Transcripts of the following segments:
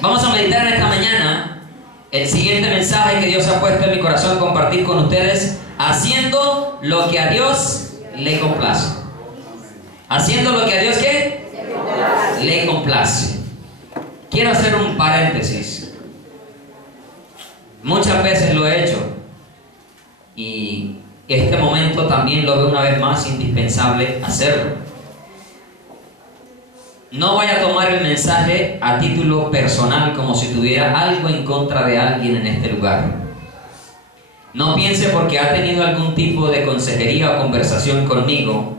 Vamos a meditar en esta mañana el siguiente mensaje que Dios ha puesto en mi corazón compartir con ustedes: haciendo lo que a Dios le complace. Haciendo lo que a Dios ¿qué? Le complace. Quiero hacer un paréntesis. Muchas veces lo he hecho y este momento también lo veo una vez más indispensable hacerlo. No vaya a tomar el mensaje a título personal como si tuviera algo en contra de alguien en este lugar. No piense porque ha tenido algún tipo de consejería o conversación conmigo,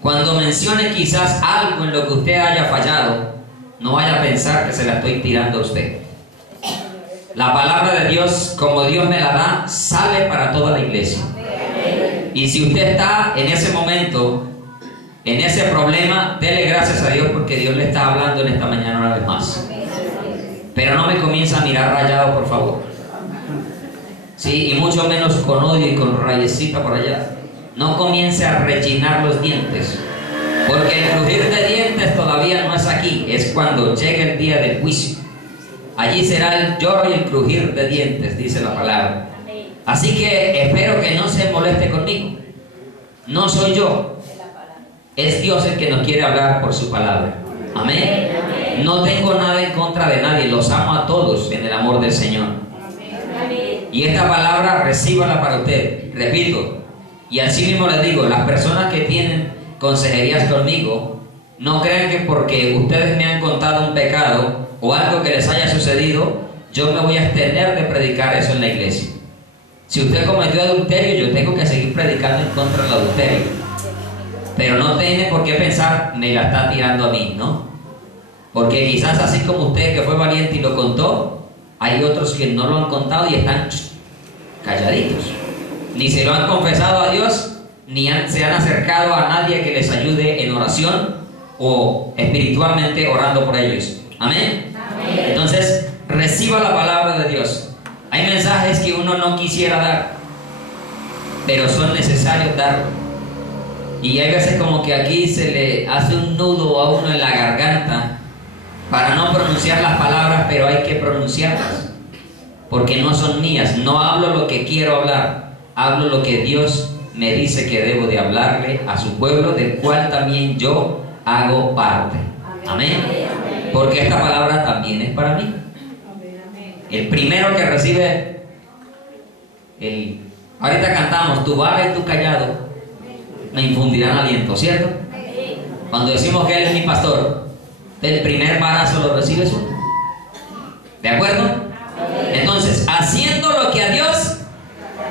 cuando mencione quizás algo en lo que usted haya fallado, no vaya a pensar que se la estoy tirando a usted. La palabra de Dios, como Dios me la da, sale para toda la iglesia. Y si usted está en ese momento, en ese problema, dele gracias a Dios porque Dios le está hablando en esta mañana una vez más. Pero no me comienza a mirar rayado, por favor. Sí, y mucho menos con odio y con rayecita por allá. No comience a rechinar los dientes, porque el crujir de dientes todavía no es aquí, es cuando llegue el día del juicio. Allí será el lloro y el crujir de dientes, dice la palabra. Así que espero que no se moleste conmigo. No soy yo, es Dios el que nos quiere hablar por su palabra. Amén. No tengo nada en contra de nadie, los amo a todos en el amor del Señor. Y esta palabra recíbala para usted. Repito, y así mismo les digo, las personas que tienen consejerías conmigo, no crean que porque ustedes me han contado un pecado o algo que les haya sucedido, yo me voy a abstener de predicar eso en la iglesia. Si usted cometió adulterio, yo tengo que seguir predicando en contra del adulterio. Pero no tiene por qué pensar, me la está tirando a mí, ¿no? Porque quizás así como usted que fue valiente y lo contó, hay otros que no lo han contado y están calladitos. Ni se lo han confesado a Dios, ni se han acercado a nadie que les ayude en oración o espiritualmente orando por ellos. ¿Amén? Amén. Entonces, reciba la palabra de Dios. Hay mensajes que uno no quisiera dar, pero son necesarios darlos. Y hay veces como que aquí se le hace un nudo a uno en la garganta para no pronunciar las palabras, pero hay que pronunciarlas, porque no son mías. No hablo lo que quiero hablar, hablo lo que Dios me dice que debo de hablarle a su pueblo, del cual también yo hago parte. Amén. Porque esta palabra también es para mí. El primero que recibe ahorita cantamos, tu vara y tu callado me infundirán aliento, ¿cierto? Cuando decimos que Él es mi pastor, el primer varazo lo recibes uno. ¿De acuerdo? Entonces, haciendo lo que a Dios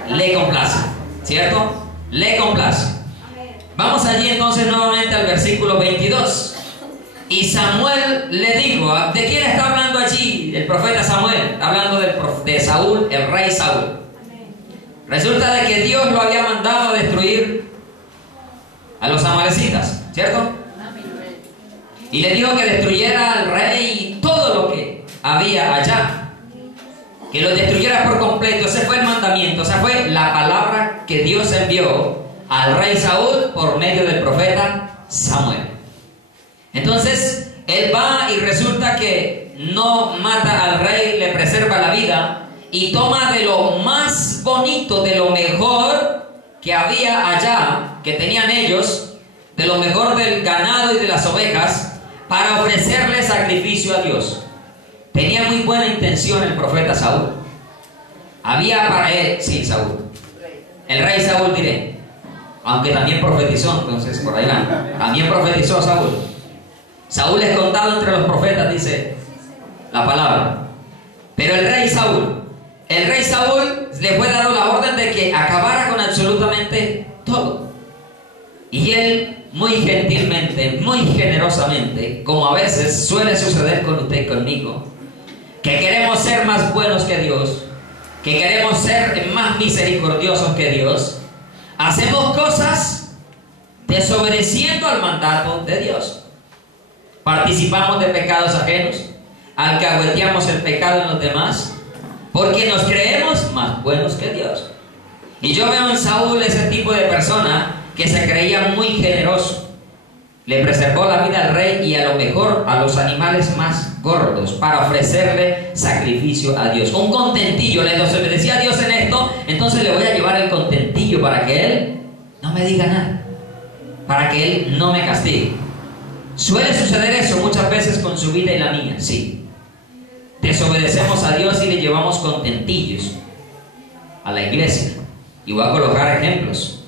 le complace, ¿cierto? Le complace. Vamos allí entonces nuevamente al versículo 22. Y Samuel le dijo, ¿de quién está hablando allí el profeta Samuel? Hablando de Saúl, el rey Saúl. Resulta de que Dios lo había mandado a destruir a los amalecitas, ¿cierto? Y le dijo que destruyera al rey y todo lo que había allá, que lo destruyera por completo. Ese fue el mandamiento, esa fue la palabra que Dios envió al rey Saúl por medio del profeta Samuel. Entonces él va y resulta que no mata al rey, le preserva la vida y toma de lo más bonito, de lo mejor que había allá, que tenían ellos, de lo mejor del ganado y de las ovejas, para ofrecerle sacrificio a Dios. Tenía muy buena intención el profeta Saúl. Había para él, sí, Saúl, el rey Saúl diré, aunque también profetizó, entonces por ahí van, también profetizó Saúl. Saúl es contado entre los profetas, dice la palabra. Pero el rey Saúl le fue dado la orden de que acabara con absolutamente todo. Y él muy gentilmente, muy generosamente, como a veces suele suceder con usted y conmigo, que queremos ser más buenos que Dios, que queremos ser más misericordiosos que Dios, hacemos cosas desobedeciendo al mandato de Dios. Participamos de pecados ajenos, alcahueteamos el pecado en los demás, porque nos creemos más buenos que Dios. Y yo veo en Saúl ese tipo de persona que se creía muy generoso. Le preservó la vida al rey y a lo mejor a los animales más gordos para ofrecerle sacrificio a Dios. Un contentillo. Le decía a Dios en esto, entonces le voy a llevar el contentillo para que Él no me diga nada, para que Él no me castigue. Suele suceder eso muchas veces con su vida y la mía, sí. Desobedecemos a Dios y le llevamos contentillos a la iglesia. Y voy a colocar ejemplos.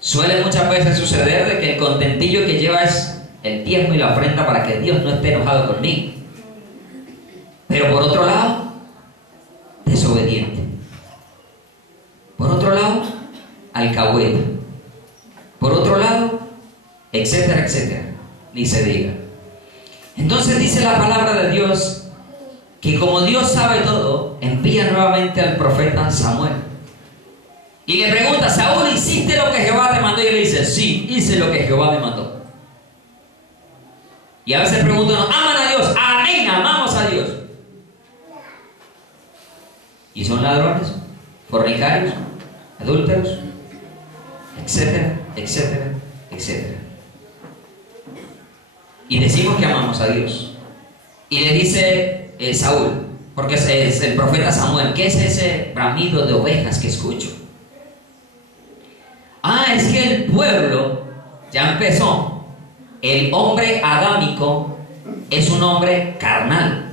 Suele muchas veces suceder de que el contentillo que lleva es el diezmo y la ofrenda para que Dios no esté enojado conmigo. Pero por otro lado, desobediente. Por otro lado, alcahueta. Por otro lado, etcétera, etcétera. Ni se diga. Entonces dice la palabra de Dios que como Dios sabe todo, envía nuevamente al profeta Samuel. Y le pregunta: Saúl, ¿hiciste lo que Jehová te mandó? Y él le dice: sí, hice lo que Jehová me mandó. Y a veces preguntan: ¿aman a Dios? Amén, amamos a Dios. ¿Y son ladrones, fornicarios, adúlteros, etcétera, etcétera, etcétera? Y decimos que amamos a Dios. Y le dice Saúl, porque es el profeta Samuel: ¿qué es ese bramido de ovejas que escucho? Es que el pueblo ya empezó. El hombre adámico es un hombre carnal.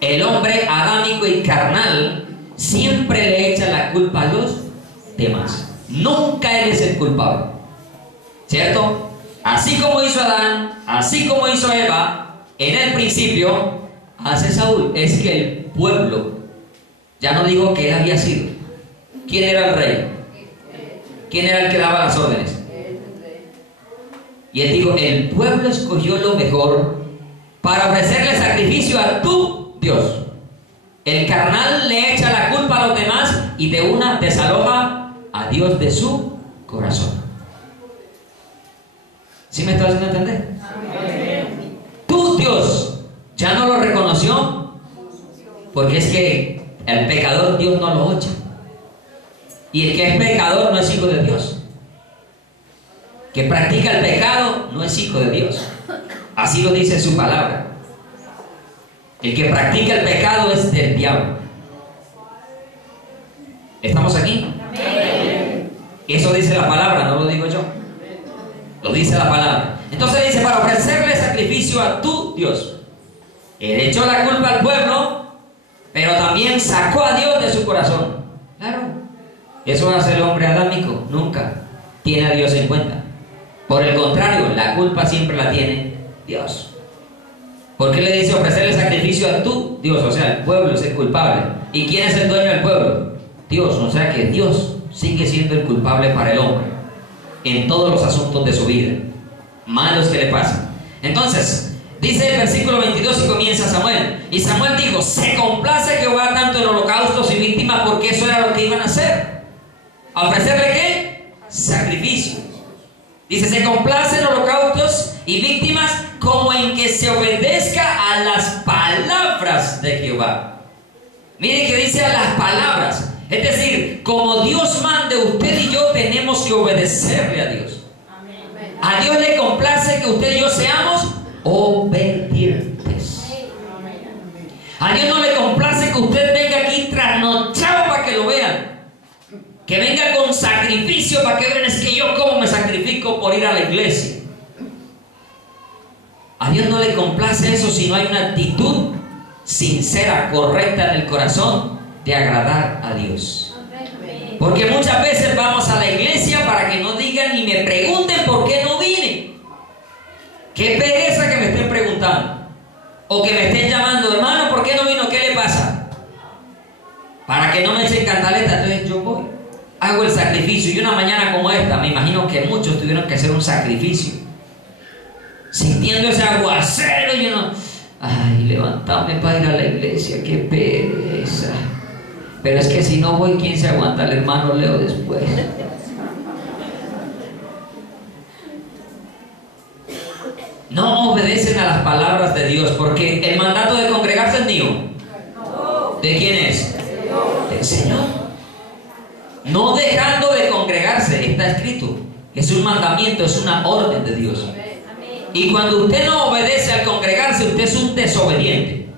El hombre adámico y carnal siempre le echa la culpa a los demás. Nunca él es el culpable, ¿cierto? Así como hizo Adán, así como hizo Eva en el principio, hace Saúl. Es que el pueblo, ya no digo que él había sido. ¿Quién era el rey? ¿Quién era el que daba las órdenes? Y él dijo: el pueblo escogió lo mejor para ofrecerle sacrificio a tu Dios. El carnal le echa la culpa a los demás y de una desaloja a Dios de su corazón. ¿Sí me estás haciendo entender? Amén. Tu Dios ya no lo reconoció, porque es que el pecador Dios no lo echa. Y el que es pecador no es hijo de Dios. Que practica el pecado no es hijo de Dios. Así lo dice su palabra. El que practica el pecado es del diablo. ¿Estamos aquí? Amén. Eso dice la palabra, no lo digo yo. Lo dice la palabra. Entonces dice: para ofrecerle sacrificio a tu Dios. Él echó la culpa al pueblo, pero también sacó a Dios de su corazón. Claro. Eso hace el hombre adámico. Nunca tiene a Dios en cuenta. Por el contrario, la culpa siempre la tiene Dios. ¿Por qué le dice ofrecerle sacrificio a tu Dios? O sea, el pueblo es el culpable. ¿Y quién es el dueño del pueblo? Dios. O sea que Dios sigue siendo el culpable para el hombre en todos los asuntos de su vida malos que le pasan. Entonces dice el versículo 22 y comienza Samuel: y Samuel dijo: se complace Jehová tanto en holocaustos y víctimas, porque eso era lo que iban a hacer. ¿A ofrecerle qué? Sacrificio. Dice: se complace en holocaustos y víctimas, como en que se obedezca a las palabras de Jehová. Miren que dice: a las palabras. Es decir, como Dios mande, usted y yo tenemos que obedecerle a Dios. A Dios le complace que usted y yo seamos obedientes. A Dios no le complace que usted venga aquí trasnochado para que lo vean. Que venga con sacrificio para que vean: es que yo cómo me sacrifico por ir a la iglesia. A Dios no le complace eso si no hay una actitud sincera, correcta en el corazón de agradar a Dios. Porque muchas veces vamos a la iglesia para que no digan ni me pregunten por qué no vine. Qué pereza que me estén preguntando, o que me estén llamando: hermano, ¿por qué no vino? ¿Qué le pasa? Para que no me echen cantaleta. Entonces yo voy, hago el sacrificio. Y una mañana como esta, me imagino que muchos tuvieron que hacer un sacrificio, sintiendo ese aguacero, y uno: ay, levantarme para ir a la iglesia, qué pereza. Pero es que si no voy, ¿quién se aguanta? El hermano Leo después. No obedecen a las palabras de Dios, porque el mandato de congregarse es mío. ¿De quién es? Del Señor. No dejando de congregarse, está escrito. Es un mandamiento, es una orden de Dios. Y cuando usted no obedece al congregarse, usted es un desobediente.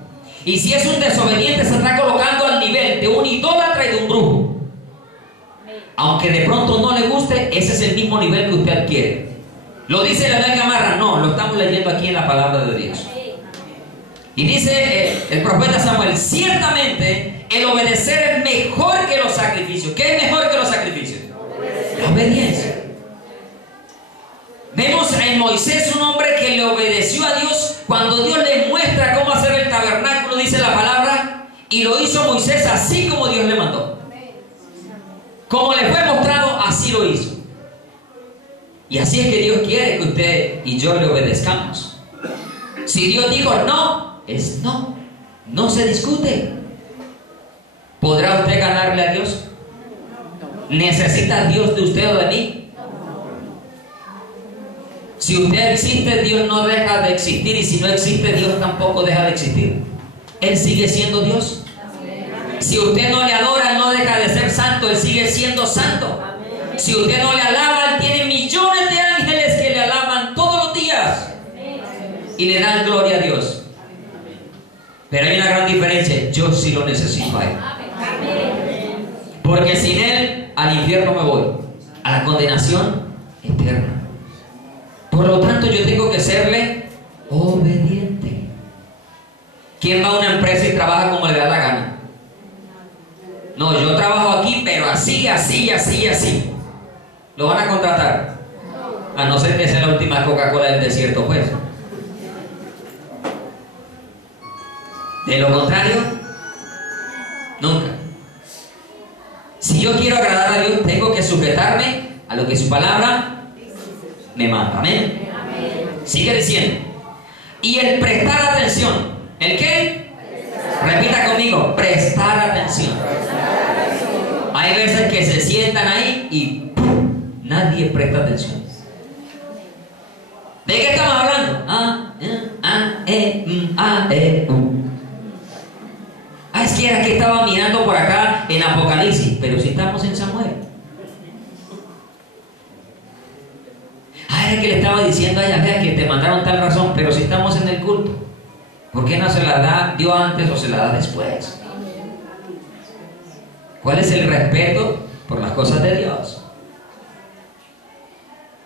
Y si es un desobediente, se está colocando al nivel de un idólatra y de un brujo. Aunque de pronto no le guste, ese es el mismo nivel que usted adquiere. ¿Lo dice la Biblia Gamarra? No, lo estamos leyendo aquí en la palabra de Dios. Y dice el profeta Samuel, ciertamente el obedecer es mejor que los sacrificios. ¿Qué es mejor que los sacrificios? La obediencia. Vemos en Moisés un hombre que le obedeció a Dios cuando Dios le muestra cómo hacer el tabernáculo, dice la palabra, y lo hizo Moisés así como Dios le mandó. Como le fue mostrado, así lo hizo. Y así es que Dios quiere que usted y yo le obedezcamos. Si Dios dijo no, es no. No se discute. ¿Podrá usted ganarle a Dios? ¿Necesita Dios de usted o de mí? Si usted existe, Dios no deja de existir, y si no existe, Dios tampoco deja de existir. Él sigue siendo Dios. Si usted no le adora, no deja de ser santo, Él sigue siendo santo. Si usted no le alaba, Él tiene millones de ángeles que le alaban todos los días y le dan gloria a Dios. Pero hay una gran diferencia: yo sí lo necesito a Él, porque sin Él al infierno me voy, a la condenación eterna. Por lo tanto, yo tengo que serle obediente. ¿Quién va a una empresa y trabaja como le da la gana? No, yo trabajo aquí, pero así, así, así, así. ¿Lo van a contratar? A no ser que sea la última Coca-Cola del desierto, pues. De lo contrario, nunca. Si yo quiero agradar a Dios, tengo que sujetarme a lo que su palabra me manda. Amén. Sigue diciendo. Y el prestar atención. ¿El qué? Repita conmigo. Prestar atención. Hay veces que se sientan ahí y ¡pum!, nadie presta atención. ¿De qué estamos hablando? Es que era que estaba mirando por acá en Apocalipsis, pero si estamos en Samuel. Era que le estaba diciendo a ella que te mandaron tal razón, pero si estamos en el culto, ¿por qué no se la da Dios antes o se la da después? ¿Cuál es el respeto por las cosas de Dios?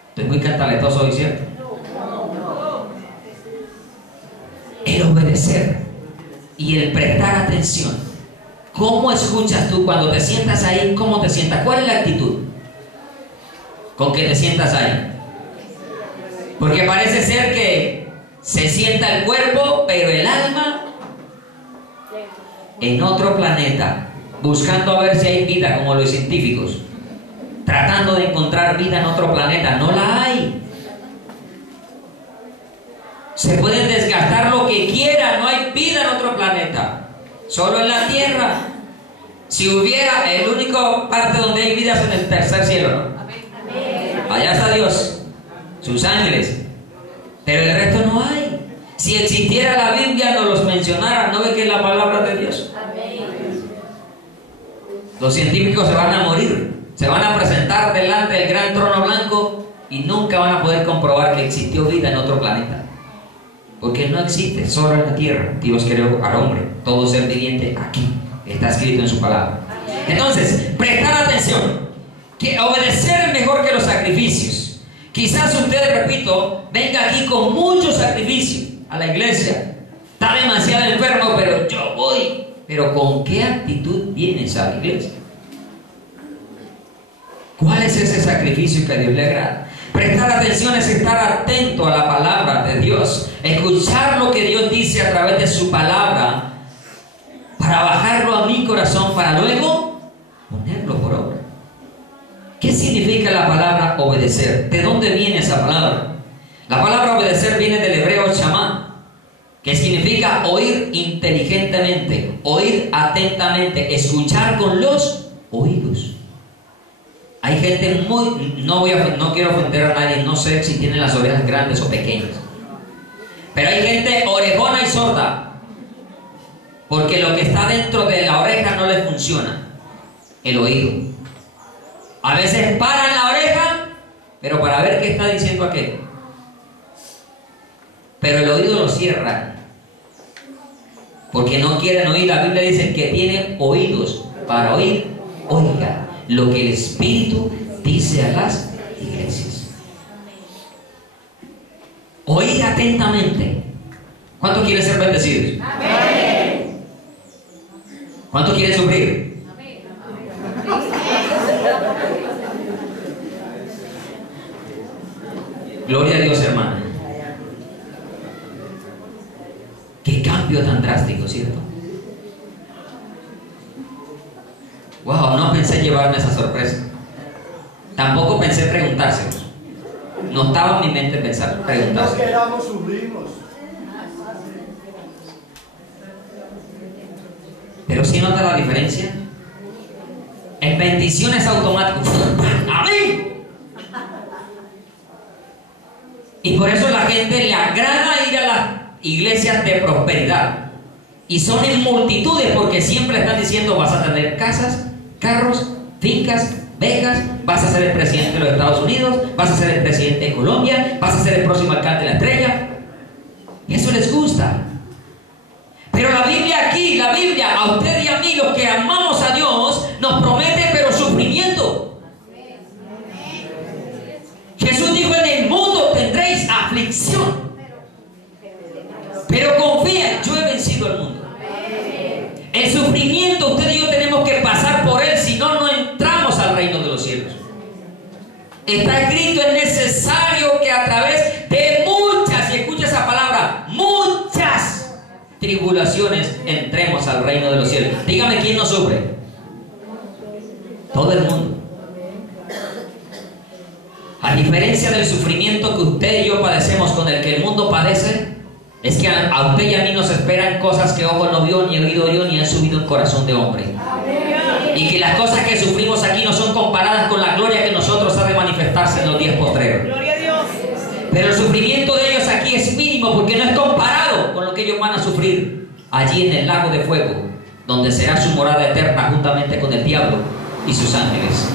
Estoy muy cantaletoso hoy, ¿cierto? El obedecer y el prestar atención. ¿Cómo escuchas tú cuando te sientas ahí? ¿Cómo te sientas? ¿Cuál es la actitud con que te sientas ahí? Porque parece ser que se sienta el cuerpo, pero el alma en otro planeta, buscando a ver si hay vida, como los científicos, tratando de encontrar vida en otro planeta. No la hay. Se pueden desgastar lo que quieran, no hay vida en otro planeta, solo en la Tierra. Si hubiera, el único parte donde hay vida es en el tercer cielo, ¿no? Allá está Dios, sus ángeles, pero el resto no hay. Si existiera la Biblia, no los mencionara. ¿No ve que es la palabra de Dios? Los científicos se van a morir, se van a presentar delante del gran trono blanco y nunca van a poder comprobar que existió vida en otro planeta, porque no existe, solo en la tierra. Dios creó al hombre, todo ser viviente aquí, está escrito en su palabra. Entonces, prestar atención, que obedecer es mejor que los sacrificios. Quizás usted, repito, venga aquí con mucho sacrificio a la iglesia, está demasiado enfermo, pero yo voy. Pero ¿con qué actitud vienes a la iglesia? ¿Cuál es ese sacrificio que a Dios le agrada? Prestar atención es estar atento a la palabra de Dios, escuchar lo que Dios dice a través de su palabra, para bajarlo a mi corazón, para luego ponerlo por obra. ¿Qué significa la palabra obedecer? ¿De dónde viene esa palabra? La palabra obedecer viene del hebreo shamá, que significa oír inteligentemente, oír atentamente, escuchar con los oídos. Hay gente no quiero ofender a nadie, no sé si tienen las orejas grandes o pequeñas, pero hay gente orejona y sorda, porque lo que está dentro de la oreja no le funciona, el oído. A veces paran la oreja, pero para ver qué está diciendo aquel. pero el oído lo cierran, porque no quieren oír. La Biblia dice que tiene oídos para oír, oiga lo que el Espíritu dice a las iglesias. Oír atentamente. ¿Cuántos quieren ser bendecidos? Amén. ¿Cuántos quieren sufrir? Amén. Gloria a Dios, hermano. Qué cambio tan drástico, ¿cierto? Wow, no pensé llevarme esa sorpresa. Tampoco pensé preguntárselos. No estaba en mi mente pensar preguntarse. No queramos sufrirnos. Pero si nota la diferencia. En bendiciones automáticas. ¡Amén! Y por eso la gente le agrada ir a las iglesias de prosperidad. Y son en multitudes porque siempre están diciendo: vas a tener casas, carros, fincas, becas, vas a ser el presidente de los Estados Unidos, vas a ser el presidente de Colombia, vas a ser el próximo alcalde de la estrella. Y eso les gusta. Pero la Biblia aquí, la Biblia, a usted y a mí, los que amamos a Dios, nos promete pero sufrimiento. Jesús dijo: en el mundo tendréis aflicción, pero confía, yo he vencido al mundo. El sufrimiento usted y yo tenemos que pasar por él, si no, no entramos al reino de los cielos. Está escrito: es necesario que a través de muchas, y escucha esa palabra, muchas tribulaciones entremos al reino de los cielos. Dígame, ¿quién no sufre? Todo el mundo. A diferencia del sufrimiento que usted y yo padecemos, con el que el mundo padece, es que a usted y a mí nos esperan cosas que ojo no vio, ni oído oyó, ni han subido en corazón de hombre. Y que las cosas que sufrimos aquí no son comparadas con la gloria que nosotros ha de manifestarse en los días postreros. Gloria a Dios. Pero el sufrimiento de ellos aquí es mínimo, porque no es comparado con lo que ellos van a sufrir allí en el lago de fuego, donde será su morada eterna juntamente con el diablo y sus ángeles.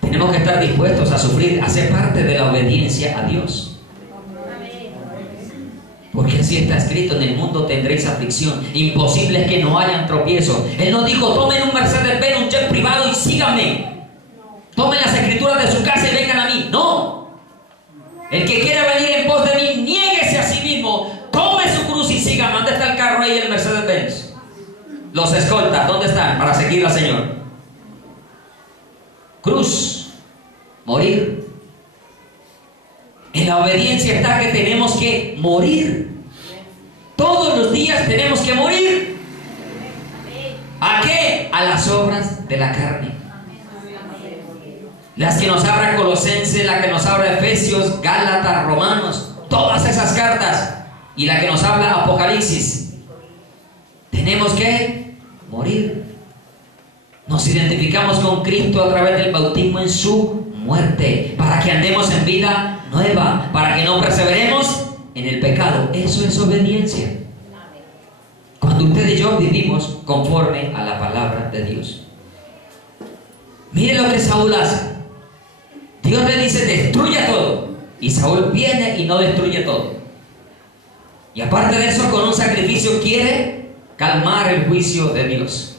Tenemos que estar dispuestos a sufrir, a ser parte de la obediencia a Dios. Porque así está escrito: en el mundo tendréis aflicción. Imposible es que no hayan tropiezo. Él no dijo: tomen un Mercedes-Benz, un jet privado y síganme. Tomen las escrituras de su casa y vengan a mí. No. El que quiera venir en pos de mí, niéguese a sí mismo, tome su cruz y síganme. ¿Dónde está el carro ahí, el Mercedes-Benz? Los escoltas, ¿dónde están para seguir al Señor? Cruz, morir. En la obediencia está que tenemos que morir. Todos los días tenemos que morir. ¿A qué? A las obras de la carne. Las que nos habla Colosenses, la que nos habla Efesios, Gálatas, Romanos, todas esas cartas, y la que nos habla Apocalipsis. Tenemos que morir. Nos identificamos con Cristo a través del bautismo en su muerte, para que andemos en vida nueva, para que no perseveremos en el pecado. Eso es obediencia. Cuando usted y yo vivimos conforme a la palabra de Dios. Mire lo que Saúl hace. Dios le dice: destruye todo, y Saúl viene y no destruye todo. Y aparte de eso, con un sacrificio quiere calmar el juicio de Dios.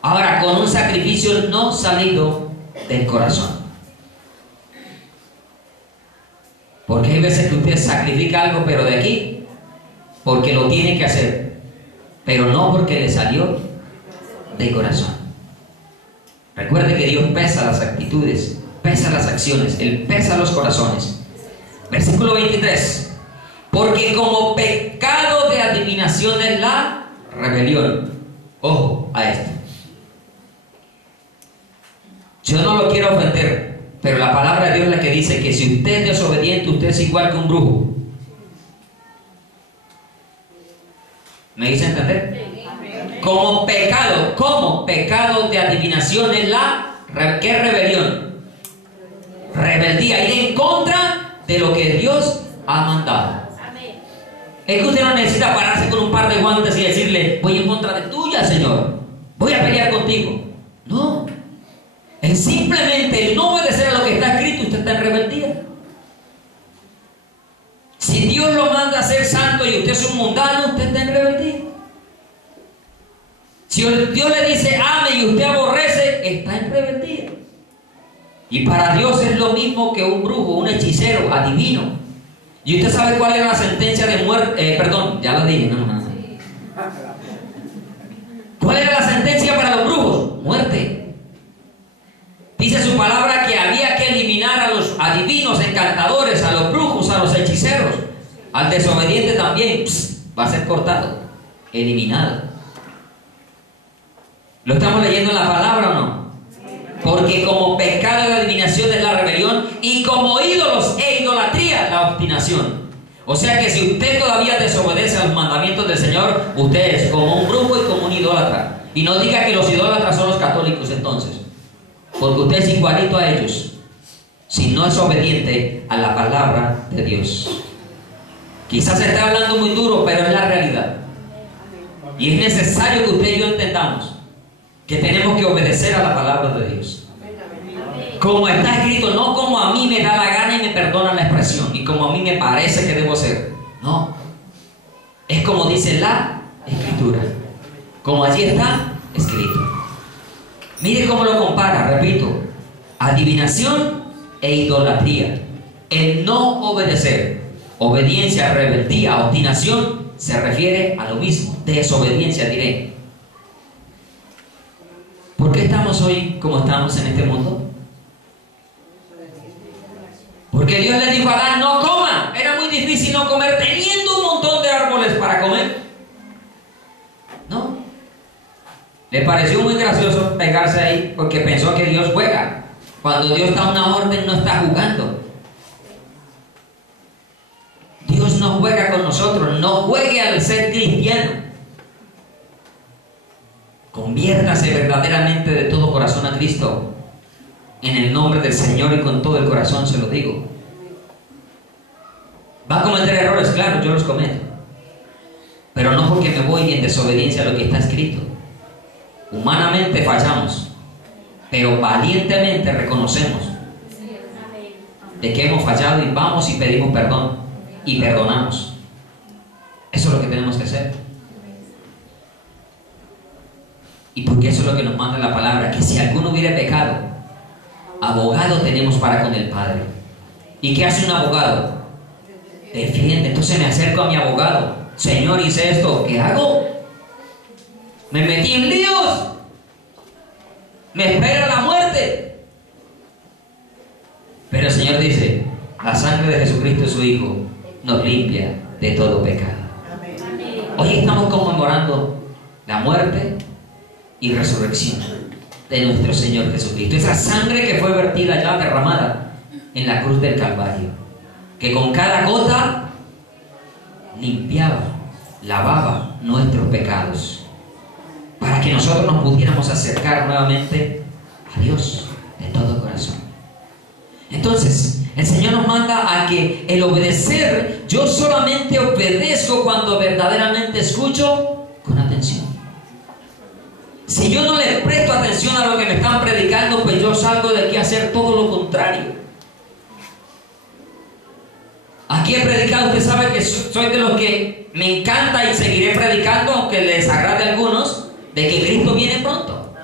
Ahora, con un sacrificio no salido del corazón. Porque hay veces que usted sacrifica algo, pero de aquí, porque lo tiene que hacer, pero no porque le salió de corazón. Recuerde que Dios pesa las actitudes, pesa las acciones, Él pesa los corazones. Versículo 23. Porque como pecado de adivinación es la rebelión. Ojo a esto. Yo no lo quiero ofender, pero la palabra de Dios es la que dice que si usted es desobediente, usted es igual que un brujo. ¿Me hice entender? Como pecado de adivinación es la... ¿Qué rebelión? Rebeldía, ir en contra de lo que Dios ha mandado. Es que usted no necesita pararse con un par de guantes y decirle: voy en contra de tuya, Señor, voy a pelear contigo. No. Es simplemente el no obedecer a lo que está escrito. Usted está en rebeldía. es un mundano, usted está en rebeldía. Si Dios le dice ame y usted aborrece, está en rebeldía. Y para Dios es lo mismo que un brujo, un hechicero, adivino. ¿Y usted sabe cuál era la sentencia de muerte? Perdón, ya lo dije, no. ¿Cuál era la sentencia para los brujos? Muerte. Dice su palabra que había que eliminar a los adivinos, encantadores, a los brujos, a los hechiceros. Al desobediente también, va a ser cortado, eliminado. ¿Lo estamos leyendo en la palabra o no? Porque como pecado de adivinación es la rebelión, y como ídolos e idolatría la obstinación. O sea que si usted todavía desobedece a los mandamientos del Señor, usted es como un brujo y como un idólatra. Y no diga que los idólatras son los católicos entonces, porque usted es igualito a ellos si no es obediente a la palabra de Dios. Quizás se está hablando muy duro, pero es la realidad. Y es necesario que usted y yo entendamos que tenemos que obedecer a la palabra de Dios. Como está escrito, no como a mí me da la gana y me perdona la expresión, y como a mí me parece que debo ser. No. Es como dice la Escritura. Como allí está escrito. Mire cómo lo compara, repito. Adivinación e idolatría. El no obedecer. Obediencia, rebeldía, obstinación, se refiere a lo mismo. Desobediencia, diré. ¿Por qué estamos hoy como estamos en este mundo? Porque Dios le dijo a Adán, no coma. Era muy difícil no comer teniendo un montón de árboles para comer. ¿No? Le pareció muy gracioso pegarse ahí porque pensó que Dios juega. Cuando Dios da una orden, no está jugando. Dios no juega con nosotros. No juegue al ser cristiano. Conviértase verdaderamente de todo corazón a Cristo. En el nombre del Señor y con todo el corazón se lo digo. Va a cometer errores, claro, yo los cometo. Pero no porque me voy en desobediencia a lo que está escrito. Humanamente fallamos, pero valientemente reconocemos de que hemos fallado y vamos y pedimos perdón y perdonamos. Eso es lo que tenemos que hacer. Y porque eso es lo que nos manda la palabra, que si alguno hubiera pecado, abogado tenemos para con el Padre. ¿Y qué hace un abogado? Defiende. Entonces me acerco a mi abogado. Señor, hice esto, ¿qué hago? Me metí en líos. Me espera la muerte. Pero el Señor dice, la sangre de Jesucristo su Hijo nos limpia de todo pecado. Hoy estamos conmemorando la muerte y resurrección de nuestro Señor Jesucristo. Esa sangre que fue vertida ya, derramada en la cruz del Calvario, que con cada gota limpiaba, lavaba nuestros pecados, para que nosotros nos pudiéramos acercar nuevamente a Dios de todo corazón. Entonces, el Señor nos manda a que el obedecer, yo solamente obedezco cuando verdaderamente escucho con atención. Si yo no le presto atención a lo que me están predicando, pues yo salgo de aquí a hacer todo lo contrario. Aquí he predicado, usted sabe que soy de los que me encanta y seguiré predicando, aunque les agrade a algunos, de que Cristo viene pronto.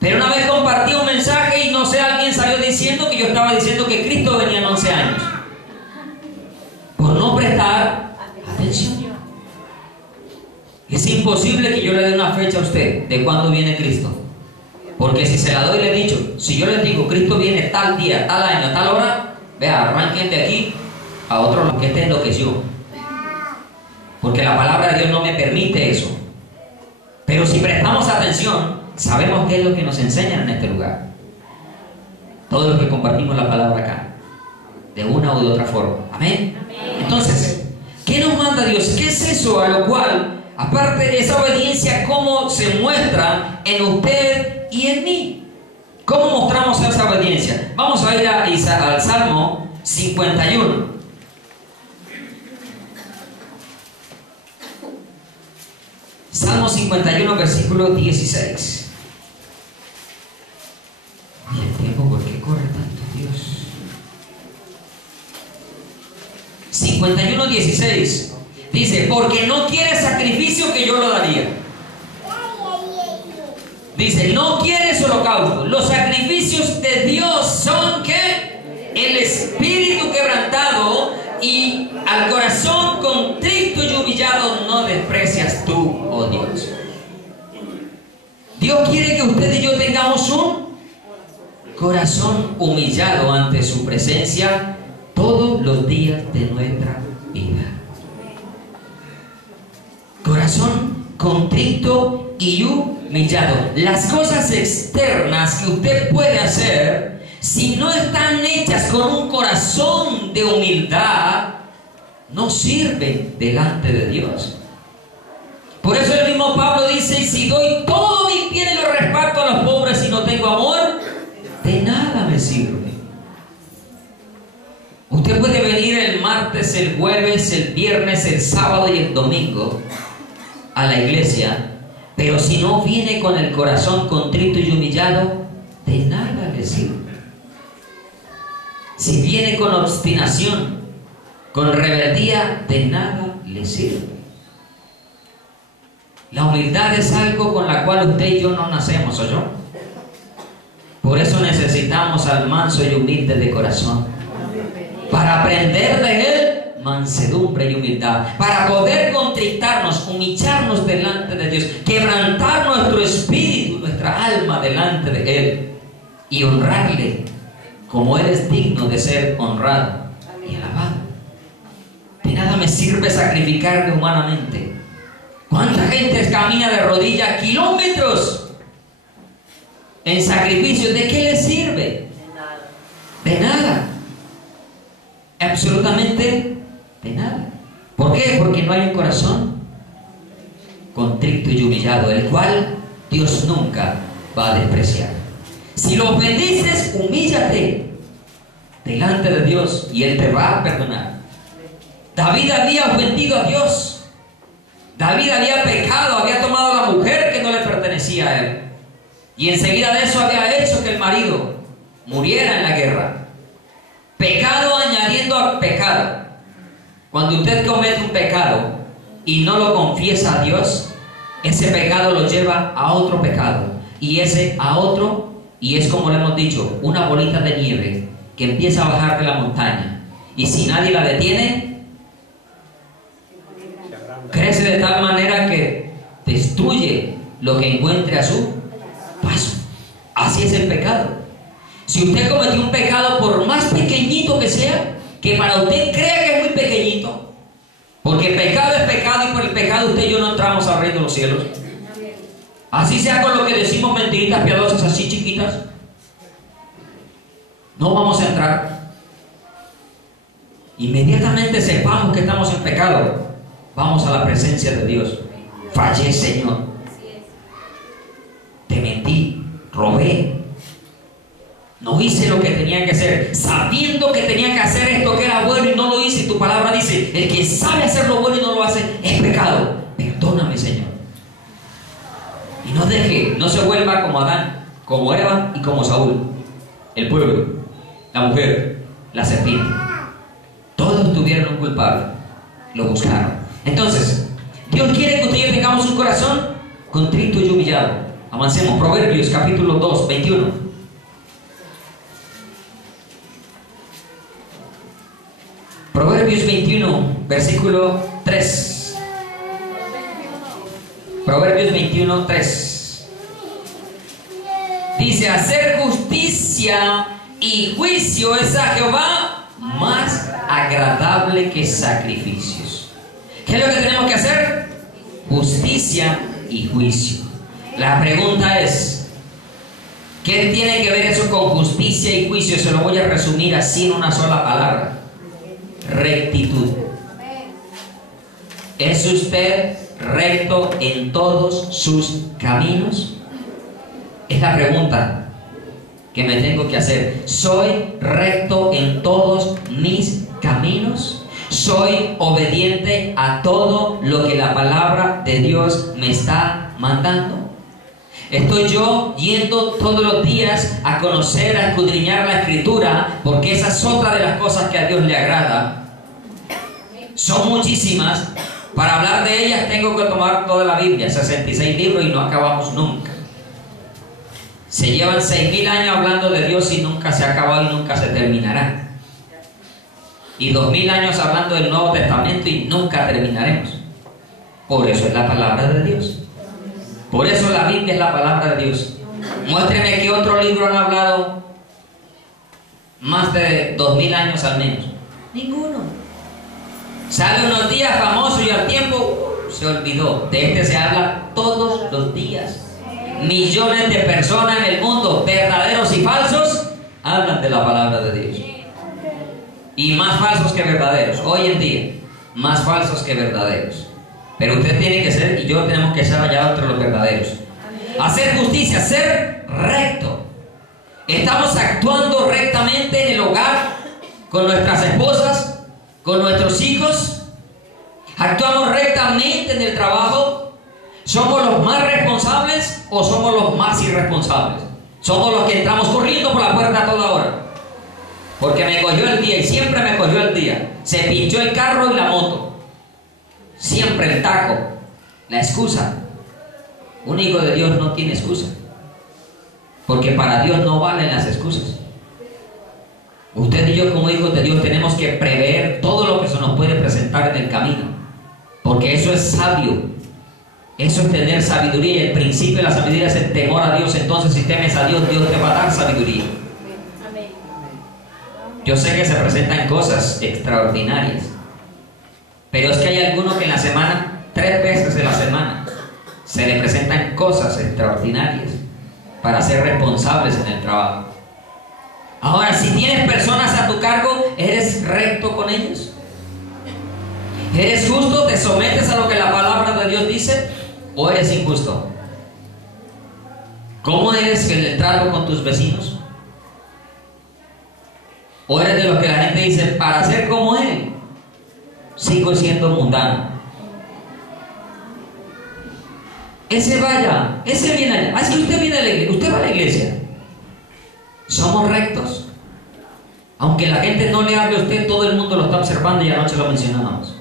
Pero una vez compartí un mensaje y no sé, alguien salió diciendo que yo estaba diciendo que Cristo venía en 11 años. Por no prestar atención. Es imposible que yo le dé una fecha a usted de cuándo viene Cristo. Porque si se la doy, le he dicho, si yo les digo Cristo viene tal día, tal año, tal hora, vea, arranquen de aquí a otro que esté enloqueció. Porque la palabra de Dios no me permite eso. Pero si prestamos atención, sabemos qué es lo que nos enseñan en este lugar. Todos los que compartimos la palabra acá, de una u de otra forma. Amén. Entonces, ¿qué nos manda Dios? ¿Qué es eso a lo cual, aparte de esa obediencia, cómo se muestra en usted y en mí? ¿Cómo mostramos esa obediencia? Vamos a ir al Salmo 51. Salmo 51, versículo 16. ¿Y el tiempo por qué corre tanto, Dios? 51:16. Dice, porque no quiere sacrificio que yo lo daría. Dice, no quieres holocausto. Los sacrificios de Dios son ¿qué? El espíritu quebrantado, y al corazón contrito y humillado no desprecias tú, oh Dios. Dios quiere que usted y yo tengamos un corazón humillado ante su presencia todos los días de nuestra vida. Corazón contrito y humillado. Las cosas externas que usted puede hacer, si no están hechas con un corazón de humildad, no sirven delante de Dios. Por eso el mismo Pablo dice, y si doy todo mi bien y lo reparto a los pobres y no tengo amor, de nada me sirve. Usted puede venir el martes, el jueves, el viernes, el sábado y el domingo a la iglesia, pero si no viene con el corazón contrito y humillado, de nada le sirve. Si viene con obstinación, con rebeldía, de nada le sirve. La humildad es algo con la cual usted y yo no nacemos, ¿o yo? Por eso necesitamos al manso y humilde de corazón, para aprender de él mansedumbre y humildad, para poder contritarnos, humillarnos delante de Dios, quebrantar nuestro espíritu, nuestra alma delante de él y honrarle como él es digno de ser honrado y alabado. De nada me sirve sacrificarme humanamente. ¿Cuánta gente camina de rodillas kilómetros en sacrificio? ¿De qué le sirve? De nada. Absolutamente de nada. ¿Por qué? Porque no hay un corazón contrito y humillado, el cual Dios nunca va a despreciar. Si lo ofendiste, humíllate delante de Dios y Él te va a perdonar. David había ofendido a Dios. David había pecado, había tomado a la mujer que no le pertenecía a él. Y enseguida de eso había hecho que el marido muriera en la guerra. Pecado añadiendo a pecado. Cuando usted comete un pecado y no lo confiesa a Dios, ese pecado lo lleva a otro pecado. Y ese a otro, y es como le hemos dicho, una bolita de nieve que empieza a bajar de la montaña. Y si nadie la detiene, crece de tal manera que destruye lo que encuentre a su paso. Así es el pecado. Si usted cometió un pecado, por más pequeñito que sea, que para usted crea que es muy pequeñito, porque el pecado es pecado, y por el pecado usted y yo no entramos al reino de los cielos. Así sea con lo que decimos mentiritas piadosas así chiquitas, no vamos a entrar. Inmediatamente sepamos que estamos en pecado, vamos a la presencia de Dios. Fallé, Señor. Te mentí, robé. No hice lo que tenía que hacer, sabiendo que tenía que hacer esto que era bueno y no lo hice. Y tu palabra dice, el que sabe hacer lo bueno y no lo hace, es pecado. Perdóname, Señor. Y no deje, no se vuelva como Adán, como Eva y como Saúl. El pueblo, la mujer, la serpiente. Todos tuvieron un culpable. Lo buscaron. Entonces, Dios quiere que usted y yo tengamos un corazón contrito y humillado. Avancemos. Proverbios capítulo 2, 21. Proverbios 21, versículo 3. Proverbios 21, 3. Dice, hacer justicia y juicio es a Jehová más agradable que sacrificios. ¿Qué es lo que tenemos que hacer? Justicia y juicio. La pregunta es, ¿qué tiene que ver eso con justicia y juicio? Se lo voy a resumir así en una sola palabra. Rectitud. ¿Es usted recto en todos sus caminos? Es la pregunta que me tengo que hacer. ¿Soy recto en todos mis caminos? ¿Soy obediente a todo lo que la palabra de Dios me está mandando? ¿Estoy yo yendo todos los días a conocer, a escudriñar la Escritura? Porque esa es otra de las cosas que a Dios le agrada. son muchísimas. Para hablar de ellas tengo que tomar toda la Biblia, 66 libros, y no acabamos nunca. Se llevan 6.000 años hablando de Dios y nunca se ha acabado y nunca se terminará. Y 2.000 años hablando del Nuevo Testamento y nunca terminaremos. Por eso es la palabra de Dios. Por eso la Biblia es la palabra de Dios. Muéstreme qué otro libro han hablado más de 2.000 años al menos. Ninguno. Sale unos días famoso y al tiempo se olvidó. De este se habla todos los días. Millones de personas en el mundo, verdaderos y falsos, hablan de la palabra de Dios. Y más falsos que verdaderos. Hoy en día, más falsos que verdaderos. Pero usted tiene que ser, y yo tenemos que ser allá entre los verdaderos. Hacer justicia, ser recto. Estamos actuando rectamente en el hogar, con nuestras esposas, con nuestros hijos. Actuamos rectamente en el trabajo. ¿Somos los más responsables o somos los más irresponsables? Somos los que entramos corriendo por la puerta a toda hora. Porque me cogió el día y siempre me cogió el día. Se pinchó el carro y la moto. Siempre el taco. La excusa. Un hijo de Dios no tiene excusa. Porque para Dios no valen las excusas. Usted y yo como hijos de Dios tenemos que prever todo lo que se nos puede presentar en el camino. Porque eso es sabio. Eso es tener sabiduría, y el principio de la sabiduría es el temor a Dios. Entonces, si temes a Dios, Dios te va a dar sabiduría. Yo sé que se presentan cosas extraordinarias, pero es que hay algunos que en la semana, 3 veces en la semana, se le presentan cosas extraordinarias para ser responsables en el trabajo. Ahora, si tienes personas a tu cargo, ¿eres recto con ellos? ¿Eres justo? ¿Te sometes a lo que la palabra de Dios dice? ¿O eres injusto? ¿Cómo eres en el trato con tus vecinos? ¿O eres de los que la gente dice, para ser como él, sigo siendo mundano? Ese vaya, ese viene allá. Es que usted viene a la iglesia, usted va a la iglesia. ¿Somos rectos? Aunque la gente no le hable a usted, todo el mundo lo está observando, y anoche lo mencionábamos.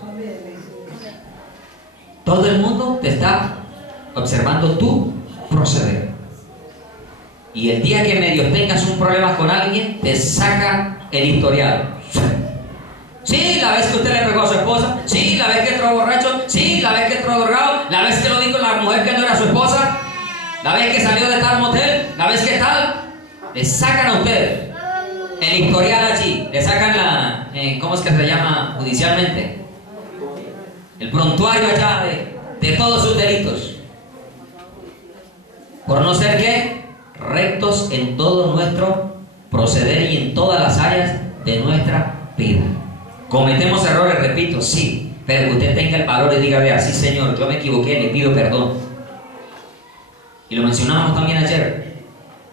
Todo el mundo te está observando tu proceder. Y el día que medio tengas un problema con alguien, te saca el historial. Sí, la vez que usted le pegó a su esposa. Sí, la vez que entró borracho. Sí, la vez que entró drogado. La vez que lo dijo la mujer que no era su esposa. La vez que salió de tal motel. La vez que tal. Le sacan a usted el historial allí. Le sacan la... ¿cómo es que se llama judicialmente? El prontuario allá de todos sus delitos. Por no ser ¿qué? Rectos en todo nuestro proceder y en todas las áreas de nuestra vida. Cometemos errores, repito, sí, pero que usted tenga el valor y diga, vea, sí Señor, yo me equivoqué, le pido perdón. Y lo mencionamos también ayer,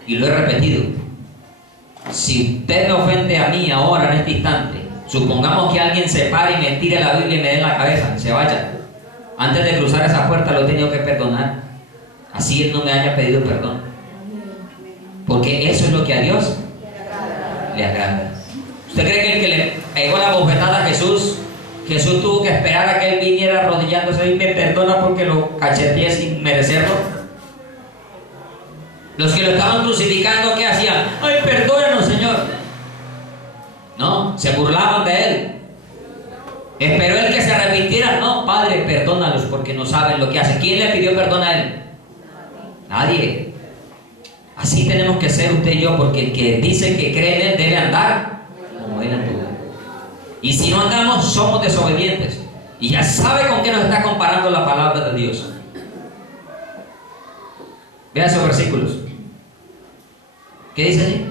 y lo he repetido. Si usted me ofende a mí ahora, en este instante, supongamos que alguien se pare y me tire la Biblia y me dé en la cabeza, que se vaya. Antes de cruzar esa puerta lo he tenido que perdonar. Así él no me haya pedido perdón. Porque eso es lo que a Dios le agrada. ¿Usted cree que el que le pegó la bofetada a Jesús tuvo que esperar a que él viniera arrodillándose y me perdona porque lo cacheteé sin merecerlo? Los que lo estaban crucificando, ¿qué hacían? ¡Ay, perdónanos, Señor! No, se burlaban de él. ¿Esperó él que se arrepintiera? No, Padre, perdónalos porque no saben lo que hacen. ¿Quién le pidió perdón a él? Nadie. Así tenemos que ser usted y yo, porque el que dice que cree en él debe andar como él anduvo. Y si no andamos, somos desobedientes. Y ya sabe con qué nos está comparando la palabra de Dios. Vea esos versículos. ¿Qué dice allí?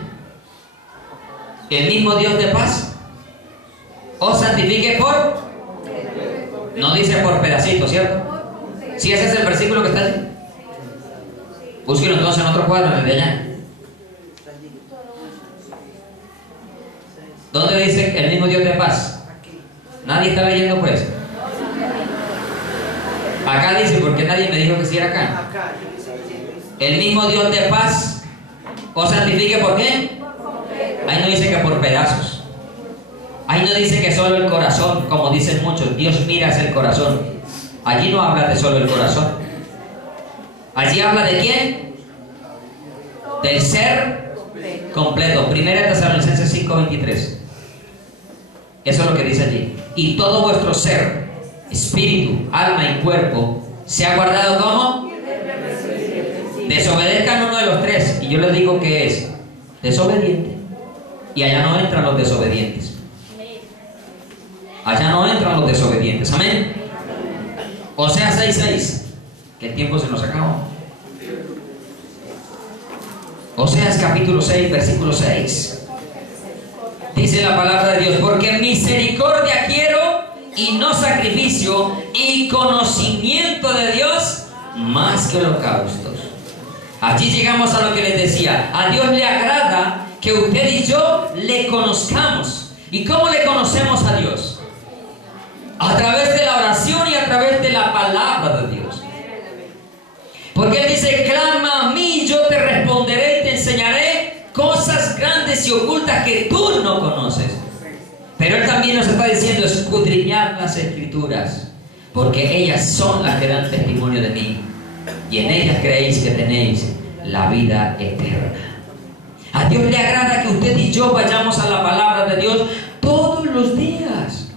El mismo Dios de paz os santifique por... No dice por pedacitos, ¿cierto? Sí, ese es el versículo que está allí. Búsquelo entonces en otro cuadro, en el de allá. ¿Dónde dice el mismo Dios de paz? Nadie está leyendo, pues. Acá dice, porque nadie me dijo que sí era acá. El mismo Dios de paz os santifique, ¿por qué? Ahí no dice que por pedazos. Ahí no dice que solo el corazón, como dicen muchos, Dios mira hacia el corazón. Allí no habla de solo el corazón. Allí habla de quién? Del ser completo. Primera Tesalonicenses 5:23. Eso es lo que dice allí. Y todo vuestro ser, espíritu, alma y cuerpo, se ha guardado como desobedezcan uno de los tres. Y yo les digo que es desobediente. Y allá no entran los desobedientes. Allá no entran los desobedientes. Amén. Oseas 6:6. Que el tiempo se nos acabó. Oseas capítulo 6, versículo 6. Dice la palabra de Dios: porque misericordia quiero y no sacrificio, y conocimiento de Dios más que holocaustos. Allí llegamos a lo que les decía. A Dios le agrada que usted y yo le conozcamos. ¿Y cómo le conocemos a Dios? A través de la oración y a través de la palabra de Dios. Porque Él dice: clama a mí, yo te responderé y te enseñaré cosas grandes y ocultas que tú no conoces. Pero Él también nos está diciendo: escudriñad las Escrituras, porque ellas son las que dan testimonio de mí, y en ellas creéis que tenéis la vida eterna. A Dios le agrada que usted y yo vayamos a la palabra de Dios todos los días.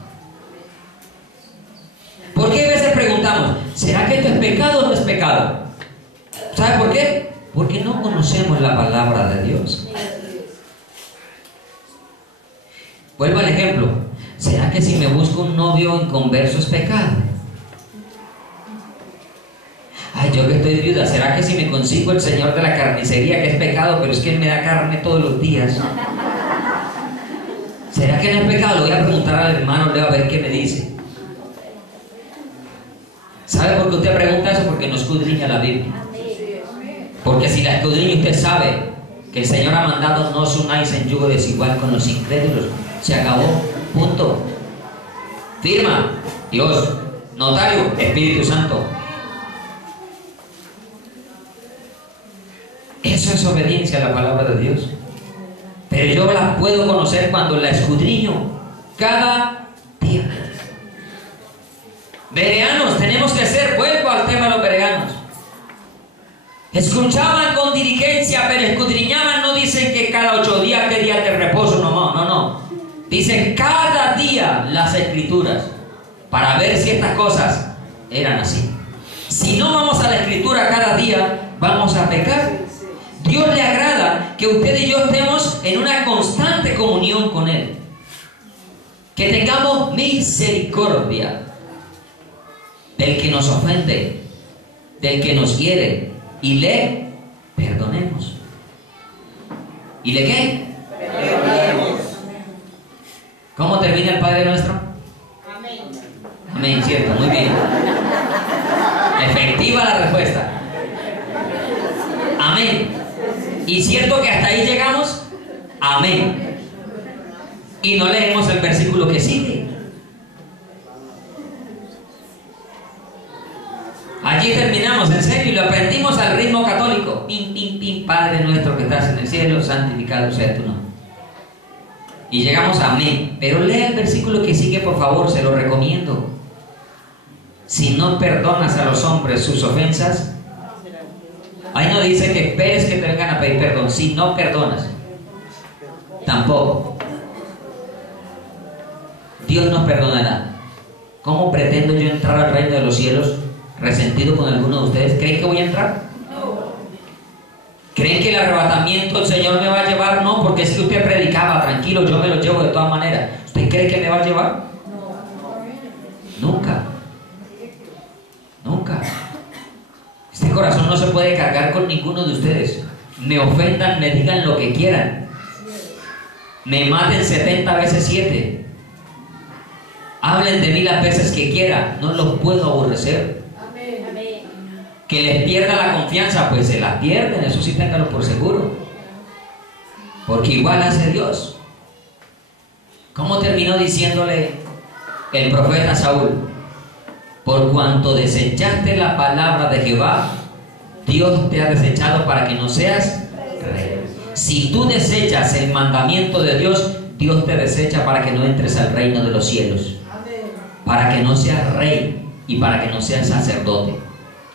Porque a veces preguntamos: ¿será que esto es pecado o no es pecado? ¿Sabe por qué? Porque no conocemos la palabra de Dios. Vuelvo al ejemplo. ¿Será que si me busco un novio inconverso es pecado? Ay, yo que estoy viuda, ¿será que si me consigo el señor de la carnicería que es pecado, pero es que él me da carne todos los días? ¿Será que no es pecado? Le voy a preguntar al hermano Leo a ver qué me dice. ¿Sabe por qué usted pregunta eso? Porque no escudriña la Biblia. Porque si la escudriña, usted sabe que el Señor ha mandado: no os unáis en yugo desigual con los incrédulos. Se acabó, punto. Firma Dios, notario Espíritu Santo. Eso es obediencia a la palabra de Dios. Pero yo la puedo conocer cuando la escudriño cada día. Bereanos, tenemos que ser, vuelvo al tema de los bereanos. Escuchaban con diligencia, pero escudriñaban. No dicen que cada 8 días, que días de reposo, no. Dicen cada día las Escrituras, para ver si estas cosas eran así. Si no vamos a la Escritura cada día, vamos a pecar. Dios le agrada que usted y yo estemos en una constante comunión con Él. Que tengamos misericordia del que nos ofende, del que nos hiere, y le perdonemos. ¿Y le qué? Perdonemos. ¿Cómo termina el Padre Nuestro? Amén. Amén, cierto, muy bien. Efectiva la respuesta. Amén. Y cierto que hasta ahí llegamos. Amén. Y no leemos el versículo que sigue. Allí terminamos, en serio, y lo aprendimos al ritmo católico. Pim, pim, pim, Padre nuestro que estás en el cielo, santificado sea tu nombre. Y llegamos a amén. Pero lea el versículo que sigue, por favor, se lo recomiendo. Si no perdonas a los hombres sus ofensas. Ahí no dice que esperes que te vengan a pedir perdón. Si no perdonas, tampoco. Dios nos perdonará. ¿Cómo pretendo yo entrar al reino de los cielos resentido con alguno de ustedes? ¿Creen que voy a entrar? No. ¿Creen que el arrebatamiento el Señor me va a llevar? No, porque es que usted predicaba, tranquilo, yo me lo llevo de todas maneras. ¿Usted cree que me va a llevar? No. Nunca. Nunca. Este corazón no se puede cargar con ninguno de ustedes. Me ofendan, me digan lo que quieran. Me maten 70 veces 7. Hablen de mí las veces que quieran. No los puedo aborrecer. Que les pierda la confianza, pues se la pierden, eso sí ténganlo por seguro. Porque igual hace Dios. ¿Cómo terminó diciéndole el profeta Saúl? Por cuanto desechaste la palabra de Jehová, Dios te ha desechado para que no seas rey. Si tú desechas el mandamiento de Dios, Dios te desecha para que no entres al reino de los cielos, para que no seas rey y para que no seas sacerdote,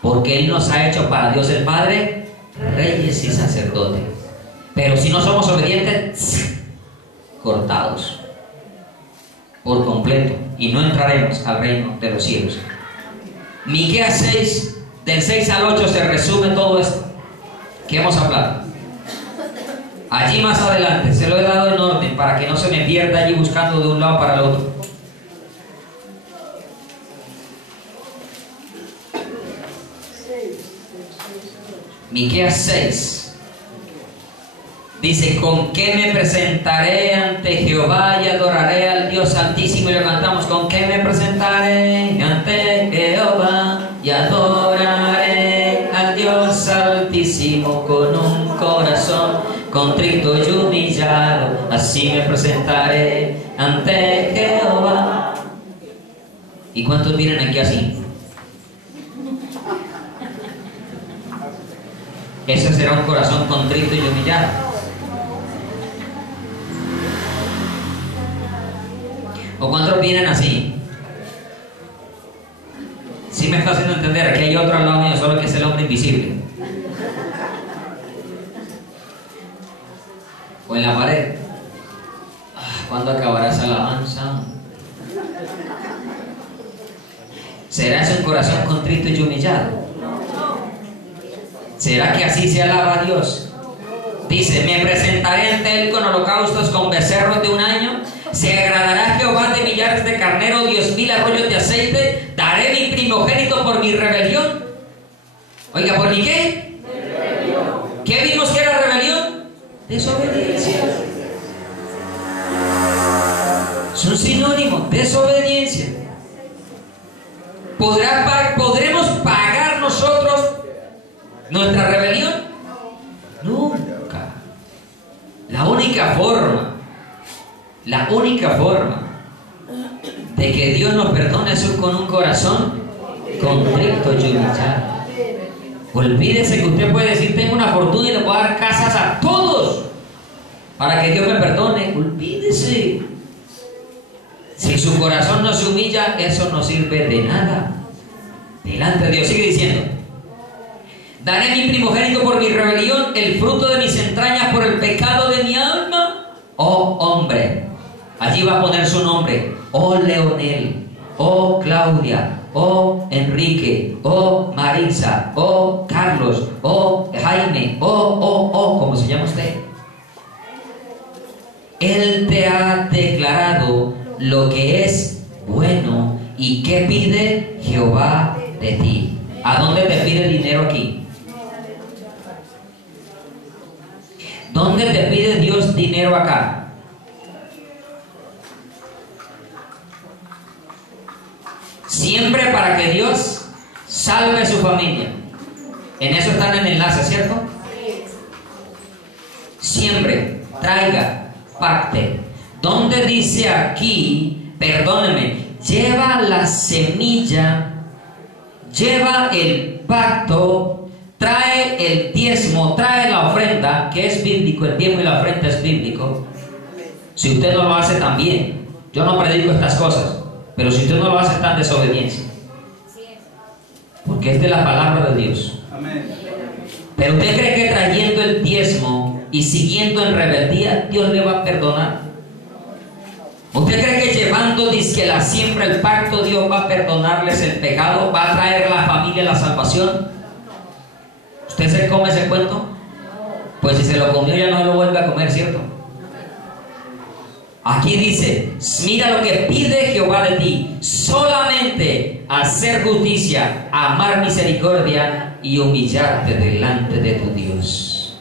porque Él nos ha hecho para Dios el Padre reyes y sacerdotes. Pero si no somos obedientes, cortados por completo, y no entraremos al reino de los cielos. Miqueas 6, del 6 al 8 se resume todo esto que hemos hablado. Allí más adelante se lo he dado en orden para que no se me pierda allí buscando de un lado para el otro. Miqueas 6 dice: ¿con qué me presentaré ante Jehová y adoraré al Dios Altísimo? Y lo cantamos: ¿con qué me presentaré ante Jehová y adoraré al Dios Altísimo? Con un corazón contrito y humillado, así me presentaré ante Jehová. ¿Y cuántos vienen aquí así? Ese será un corazón contrito y humillado. ¿O cuántos vienen así? Sí me está haciendo entender. Aquí hay otro al lado mío, solo que es el hombre invisible. O en la pared. ¿Cuándo acabará esa alabanza? ¿Será ese un corazón contrito y humillado? ¿Será que así se alaba a Dios? Dice: me presentaré ante Él con holocaustos, con becerros de un año. Se agradará Jehová de millares de carnero, 10,000 arroyos de aceite. Daré mi primogénito por mi rebelión. Oiga, ¿por mi qué? ¿Qué vimos que era rebelión? Desobediencia. Es un sinónimo, desobediencia. ¿Podremos pagar nosotros nuestra rebelión? Nunca. La única forma de que Dios nos perdone es con un corazón contrito y humillado. Olvídese que usted puede decir: tengo una fortuna y le puedo dar casas a todos para que Dios me perdone. Olvídese. Si su corazón no se humilla, eso no sirve de nada delante de Dios. Sigue diciendo: daré mi primogénito por mi rebelión, el fruto de mis entrañas por el pecado de mi alma. Oh hombre, allí va a poner su nombre: oh Leonel, oh Claudia, oh Enrique, oh Marisa, oh Carlos, oh Jaime, ¿cómo se llama usted? Él te ha declarado lo que es bueno. ¿Y qué pide Jehová de ti? ¿A dónde te pide dinero aquí? ¿Dónde te pide Dios dinero acá? Siempre para que Dios salve a su familia. En eso están en el enlace, ¿cierto? Siempre traiga, pacte. ¿Dónde dice aquí, perdóneme, lleva la semilla, lleva el pacto, trae el diezmo, trae la ofrenda, que es bíblico? El diezmo y la ofrenda es bíblico. Si usted no lo hace, también. Yo no predico estas cosas, pero si usted no lo hace, está en desobediencia, porque es de la palabra de Dios. Pero usted cree que trayendo el diezmo y siguiendo en rebeldía, Dios le va a perdonar. ¿Usted cree que llevando dizque la siembra, el pacto, Dios va a perdonarles el pecado? ¿Va a traer a la familia la salvación? ¿Usted se come ese cuento? Pues si se lo comió, ya no lo vuelve a comer, ¿cierto? Aquí dice: mira lo que pide Jehová de ti, solamente hacer justicia, amar misericordia y humillarte delante de tu Dios.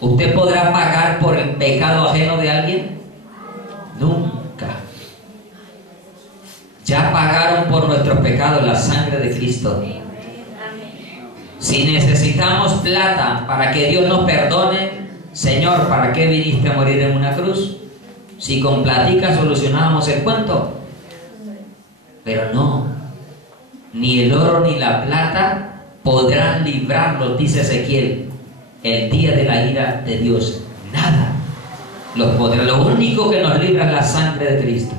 ¿Usted podrá pagar por el pecado ajeno de alguien? Nunca. Ya pagaron por nuestros pecados la sangre de Cristo. Si necesitamos plata para que Dios nos perdone, Señor, ¿para qué viniste a morir en una cruz? Si con platica solucionábamos el cuento. Pero no, ni el oro ni la plata podrán librarlos, dice Ezequiel, el día de la ira de Dios. Nada. los poderes. Lo único que nos libra es la sangre de Cristo.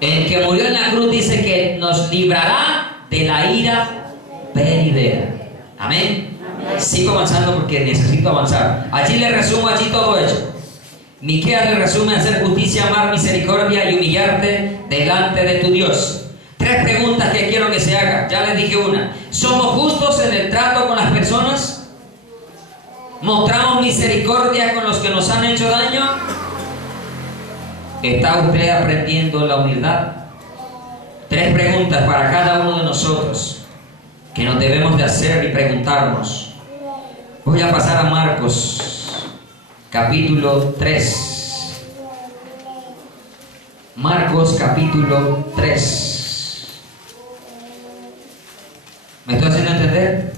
El que murió en la cruz dice que nos librará de la ira venidera. Amén. Sigo avanzando porque necesito avanzar. Allí le resumo allí todo hecho. Miqueas le resume: hacer justicia, amar misericordia y humillarte delante de tu Dios. 3 preguntas que quiero que se hagan. Ya les dije una. ¿Somos justos en el trato con las personas? ¿Mostramos misericordia con los que nos han hecho daño? ¿Está usted aprendiendo la humildad? 3 preguntas para cada uno de nosotros que nos debemos de hacer y preguntarnos. Voy a pasar a Marcos, capítulo 3. Marcos, capítulo 3. ¿Me estoy haciendo entender?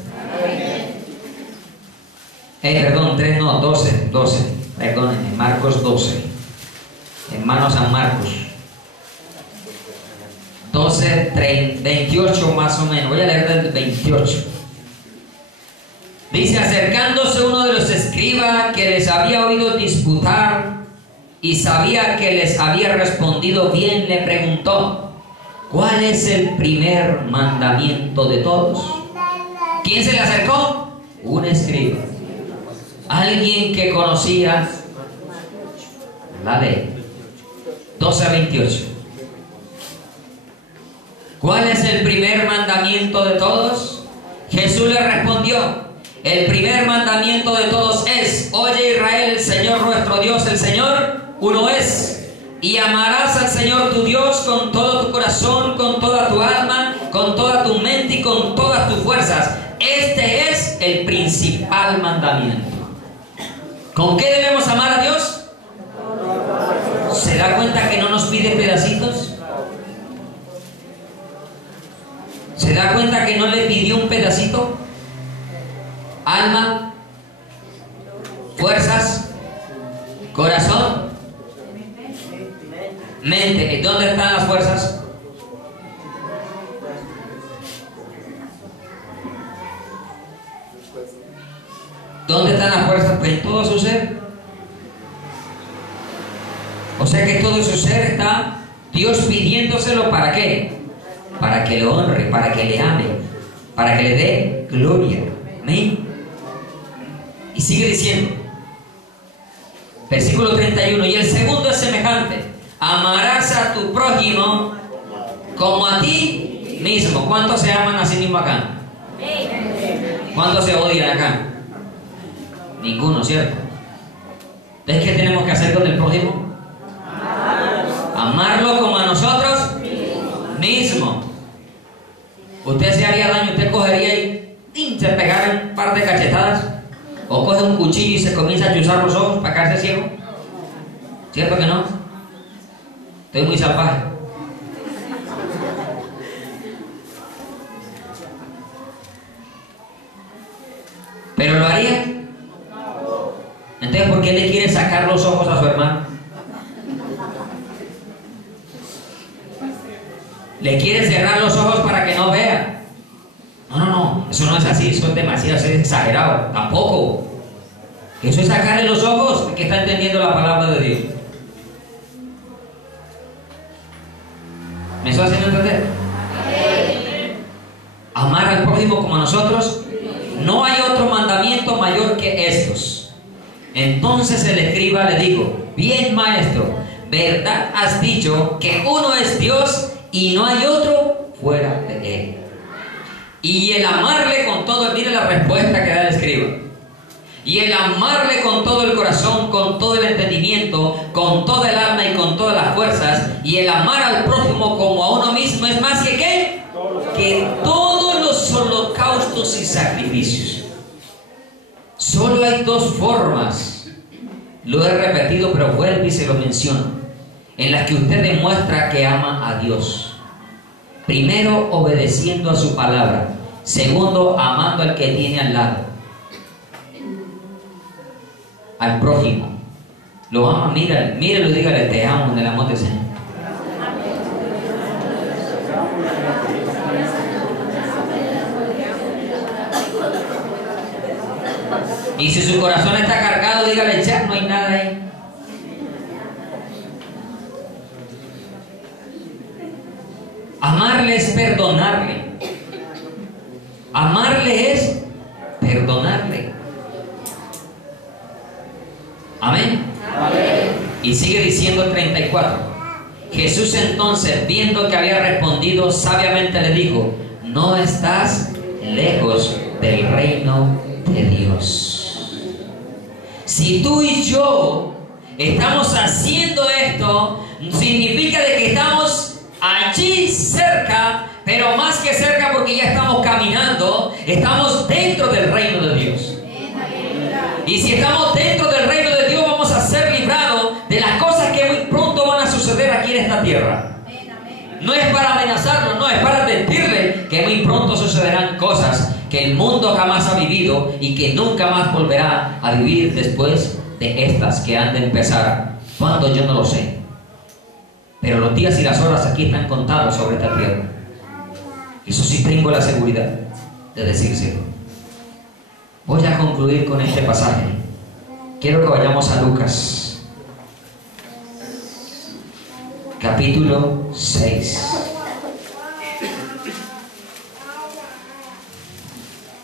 Perdón, 3 no, 12. Perdónenme, Marcos 12. Hermano San Marcos 12, 28 más o menos. Voy a leer del 28. Dice: acercándose uno de los escribas que les había oído disputar y sabía que les había respondido bien, le preguntó: ¿cuál es el primer mandamiento de todos? ¿Quién se le acercó? Un escriba, alguien que conocía la ley. 12:28. ¿Cuál es el primer mandamiento de todos? Jesús le respondió: el primer mandamiento de todos es: oye Israel, el Señor nuestro Dios, el Señor uno es, y amarás al Señor tu Dios con todo tu corazón, con toda tu alma, con toda tu mente y con todas tus fuerzas. Este es el principal mandamiento. ¿Con qué debemos amar a Dios? ¿Se da cuenta que no nos pide pedacitos? ¿Se da cuenta que no le pidió un pedacito? Alma, fuerzas, corazón, mente. ¿Dónde están las fuerzas? ¿Dónde están las fuerzas? Pues en todo su ser. O sea que todo su ser está Dios pidiéndoselo. ¿Para qué? Para que lo honre, para que le ame, para que le dé gloria. Amén. Y sigue diciendo, versículo 31, y el segundo es semejante: amarás a tu prójimo como a ti mismo. ¿Cuántos se aman a sí mismo acá? ¿Cuántos se odian acá? Ninguno, ¿cierto? Entonces, ¿qué tenemos que hacer con el prójimo? Amarlo como a nosotros mismos. Usted se haría daño, usted cogería y se pegaría un par de cachetadas, o coge un cuchillo y se comienza a chuzar los ojos para quedarse ciego. ¿Cierto que no? Estoy muy salvaje. ¿Pero lo haría? Entonces, ¿por qué le quiere sacar los ojos a su hermano? Le quiere cerrar los ojos para que no vea. No, eso no es así, eso es demasiado, eso es exagerado. Tampoco. Eso es sacarle los ojos, que está entendiendo la palabra de Dios. ¿Me estoy haciendo entender? Amar al prójimo como a nosotros. No hay otro mandamiento mayor que estos. Entonces el escriba le dijo: bien, maestro, verdad has dicho que uno es Dios y no hay otro fuera de él. Y el amarle con todo, mire la respuesta que da el escriba. Y el amarle con todo el corazón, con todo el entendimiento, con toda el alma y con todas las fuerzas, y el amar al prójimo como a uno mismo es más que ¿qué? Que todos los holocaustos y sacrificios. Solo hay dos formas, lo he repetido pero vuelvo y se lo menciono, en las que usted demuestra que ama a Dios. Primero, obedeciendo a su palabra. Segundo, amando al que tiene al lado, al prójimo. Lo ama, míralo y dígale: te amo en el amor del Señor. Y si su corazón está cargado, dígale: ya no hay nada ahí. Amarle es perdonarle. Amarle es perdonarle. Amén. Amén. Y sigue diciendo el 34. Jesús entonces, viendo que había respondido sabiamente, le dijo: no estás lejos del reino de Dios. Si tú y yo estamos haciendo esto, significa de que estamos allí cerca, pero más que cerca, porque ya estamos caminando, estamos dentro del reino de Dios. Y si estamos dentro del reino de Dios, vamos a ser librados de las cosas que muy pronto van a suceder aquí en esta tierra. No es para amenazarnos, no, es para advertirle que muy pronto sucederán cosas que el mundo jamás ha vivido y que nunca más volverá a vivir después de estas que han de empezar. ¿Cuándo? Yo no lo sé. Pero los días y las horas aquí están contados sobre esta tierra. Eso sí tengo la seguridad de decírselo. Voy a concluir con este pasaje. Quiero que vayamos a Lucas, capítulo 6,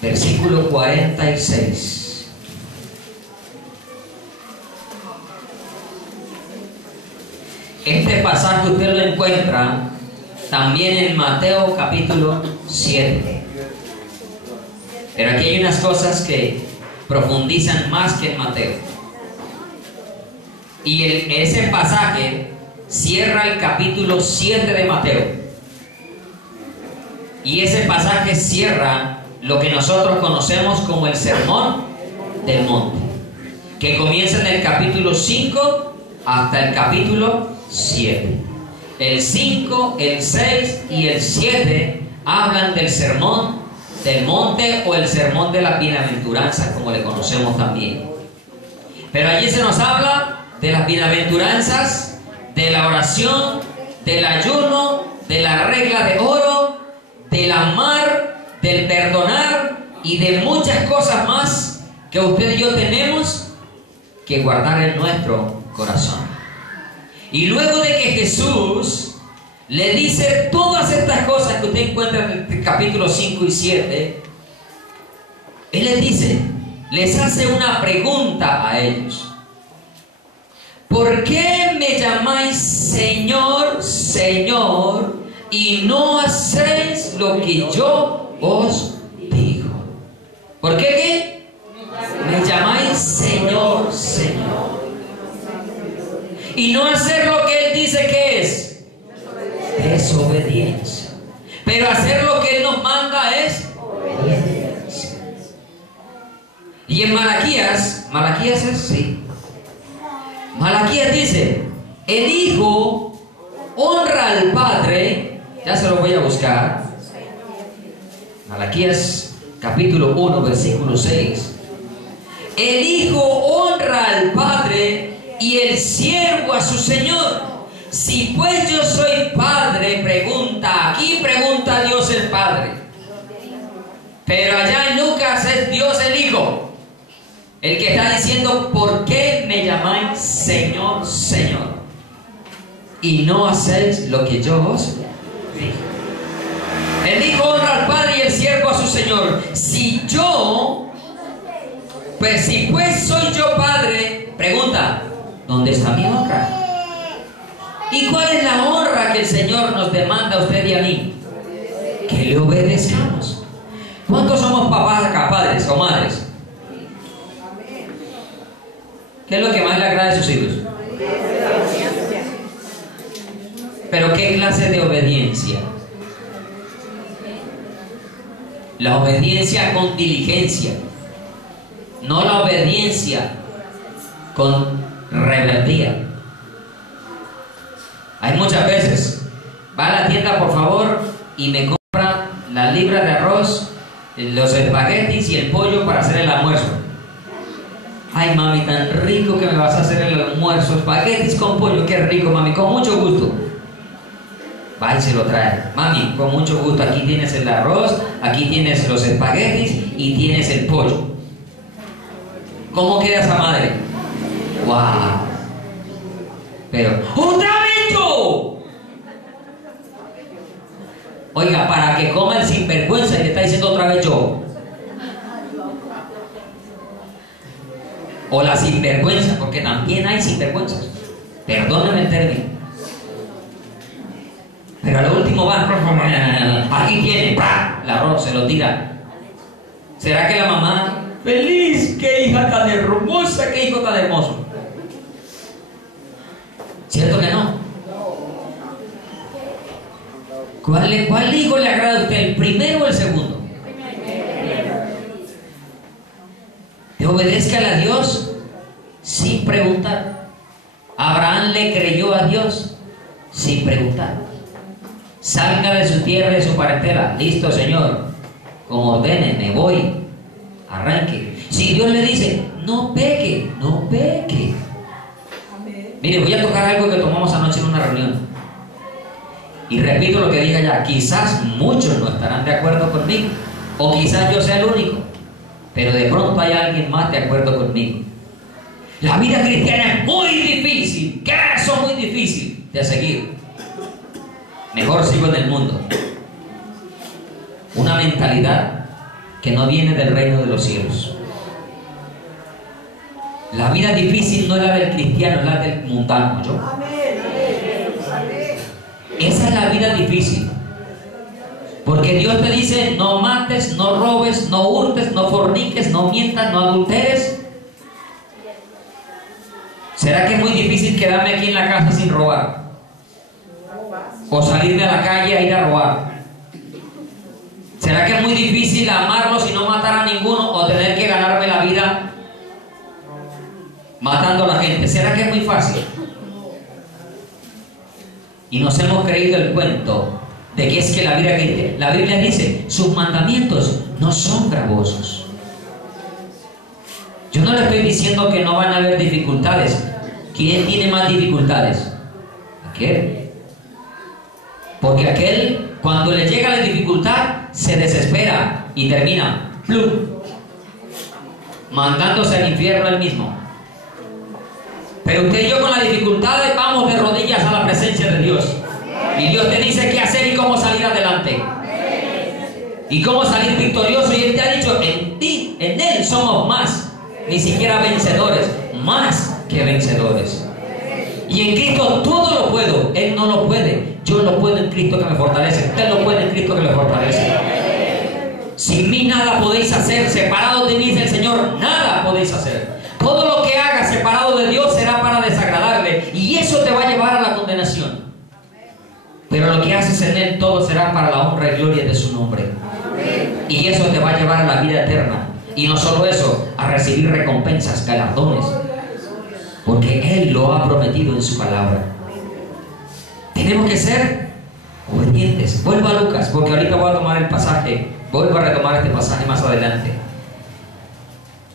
versículo 46. Este pasaje usted lo encuentra también en Mateo capítulo 7. Pero aquí hay unas cosas que profundizan más que en Mateo. Y ese pasaje cierra el capítulo 7 de Mateo. Y ese pasaje cierra lo que nosotros conocemos como el Sermón del Monte, que comienza en el capítulo 5 hasta el capítulo 7. El 5, el 6 y el 7 hablan del Sermón del Monte, o el Sermón de las Bienaventuranzas, como le conocemos también. Pero allí se nos habla de las bienaventuranzas, de la oración, del ayuno, de la regla de oro, del amar, del perdonar y de muchas cosas más que usted y yo tenemos que guardar en nuestro corazón. Y luego de que Jesús le dice todas estas cosas que usted encuentra en el capítulo 5 y 7, Él les dice, les hace una pregunta a ellos. ¿Por qué me llamáis Señor, Señor, y no hacéis lo que yo os digo? ¿Por qué qué? Me llamáis Señor, Señor, y no hacer lo que Él dice que es desobediencia. Pero hacer lo que Él nos manda es obediencia. Y en Malaquías es sí. Malaquías dice: el Hijo honra al Padre. Ya se lo voy a buscar. Malaquías capítulo 1 versículo 6. El Hijo honra al Padre y el siervo a su Señor. Si pues yo soy Padre, aquí pregunta Dios el Padre, pero allá en Lucas es Dios el Hijo el que está diciendo: ¿por qué me llamáis Señor, Señor, y no hacéis lo que yo os digo? El Hijo honra al Padre y el siervo a su Señor. Si pues soy yo Padre, pregunta: ¿dónde está mi honra? ¿Y cuál es la honra que el Señor nos demanda a usted y a mí? Que le obedezcamos. ¿Cuántos somos papás acá, padres o madres? ¿Qué es lo que más le agrada a sus hijos? Pero ¿qué clase de obediencia? La obediencia con diligencia, no la obediencia con rebeldía. Hay muchas veces, va a la tienda por favor y me compra la libra de arroz, los espaguetis y el pollo para hacer el almuerzo. Ay mami, tan rico que me vas a hacer el almuerzo, espaguetis con pollo, qué rico mami, con mucho gusto. Va y se lo trae. Mami, con mucho gusto, aquí tienes el arroz, aquí tienes los espaguetis y tienes el pollo. ¿Cómo queda esa madre? ¡Wow! Pero, ¡otra vez yo! Oiga, para que coma el sinvergüenza y le está diciendo otra vez yo. O la sinvergüenza, porque también hay sinvergüenzas. Perdóneme el término. Pero a lo último va, aquí tiene, ¡pah! La arroz, se lo tira. ¿Será que la mamá, feliz, qué hija tan hermosa, qué hijo tan hermoso? ¿Cierto que no? ¿Cuál hijo le agrada a usted, el primero o el segundo? Que obedezca a Dios sin preguntar. Abraham le creyó a Dios sin preguntar. Salga de su tierra y de su parentela. Listo, Señor, como ordene, me voy. Arranque. Si Dios le dice, no peque, no peque. Mire, voy a tocar algo que tomamos anoche en una reunión. Y repito lo que dije allá. Quizás muchos no estarán de acuerdo conmigo. O quizás yo sea el único. Pero de pronto hay alguien más de acuerdo conmigo. La vida cristiana es muy difícil. ¿Qué es eso muy difícil de seguir? Mejor sigo en el mundo. Una mentalidad que no viene del reino de los cielos. La vida difícil no es la del cristiano, es la del mundano. ¿Yo? Esa es la vida difícil. Porque Dios te dice, no mates, no robes, no hurtes, no forniques, no mientas, no adulteres. ¿Será que es muy difícil quedarme aquí en la casa sin robar? O salirme a la calle a ir a robar. ¿Será que es muy difícil amarlos y no matar a ninguno? O tener que ganarme la vida matando a la gente. ¿Será que es muy fácil? Y nos hemos creído el cuento de que es que la Biblia dice, sus mandamientos no son gravosos. Yo no le estoy diciendo que no van a haber dificultades. ¿Quién tiene más dificultades? Aquel. Porque aquel, cuando le llega la dificultad, se desespera y termina, ¡plum!, mandándose al infierno él mismo. Pero usted y yo con las dificultades vamos de rodillas a la presencia de Dios. Y Dios te dice qué hacer y cómo salir adelante. Y cómo salir victorioso. Y Él te ha dicho, en ti, en Él somos más, ni siquiera vencedores, más que vencedores. Y en Cristo todo lo puedo. Él no lo puede. Yo lo puedo en Cristo que me fortalece. Usted lo puede en Cristo que le fortalece. Sin mí nada podéis hacer. Separados de mí, dice el Señor, nada podéis hacer. Todo lo que hagas separado de Dios será para desagradarle. Y eso te va a llevar a la condenación. Pero lo que haces en Él, todo será para la honra y gloria de su nombre. Y eso te va a llevar a la vida eterna. Y no solo eso, a recibir recompensas, galardones. Porque Él lo ha prometido en su palabra. Tenemos que ser obedientes. Vuelvo a Lucas, porque ahorita voy a tomar el pasaje. Vuelvo a retomar este pasaje más adelante.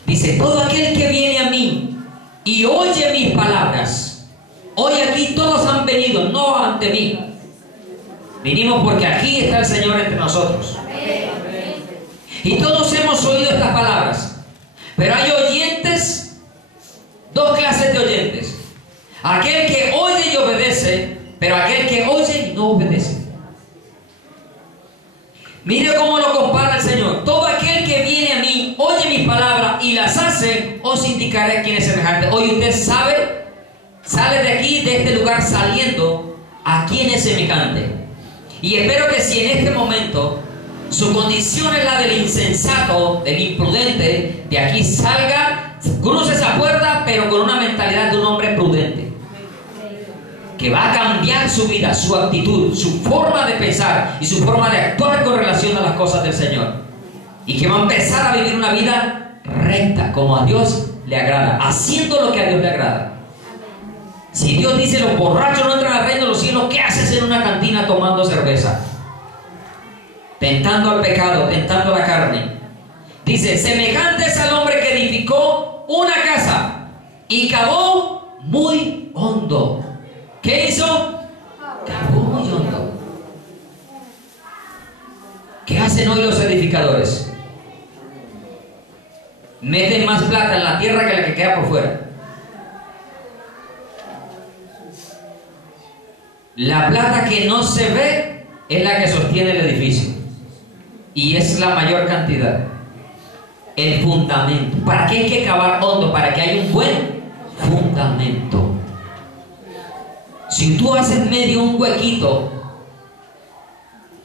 Dice, todo aquel que viene a mí y oye mis palabras. Hoy aquí todos han venido, no ante mí. Vinimos porque aquí está el Señor entre nosotros. Y todos hemos oído estas palabras. Pero hay oyentes, dos clases de oyentes. Aquel que oye y obedece, pero aquel que oye y no obedece. Mire cómo lo compara el Señor. Todo aquel que viene a mí, oye mis palabras y las hace, os indicaré quién es semejante. Hoy usted sabe, sale de aquí, de este lugar saliendo, a quién es semejante. Y espero que si en este momento su condición es la del insensato, del imprudente, de aquí salga, cruce esa puerta, pero con una mentalidad de un hombre prudente. Que va a cambiar su vida, su actitud, su forma de pensar y su forma de actuar con relación a las cosas del Señor. Y que va a empezar a vivir una vida recta, como a Dios le agrada, haciendo lo que a Dios le agrada. Si Dios dice los borrachos no entran al reino de los cielos, ¿qué haces en una cantina tomando cerveza? Tentando al pecado, tentando la carne. Dice, semejante es al hombre que edificó una casa y cavó muy hondo. ¿Qué hizo? Cavó muy hondo. ¿Qué hacen hoy los edificadores? Meten más plata en la tierra que la que queda por fuera. La plata que no se ve es la que sostiene el edificio. Y es la mayor cantidad. El fundamento. ¿Para qué hay que cavar hondo? Para que haya un buen fundamento. Si tú haces medio un huequito,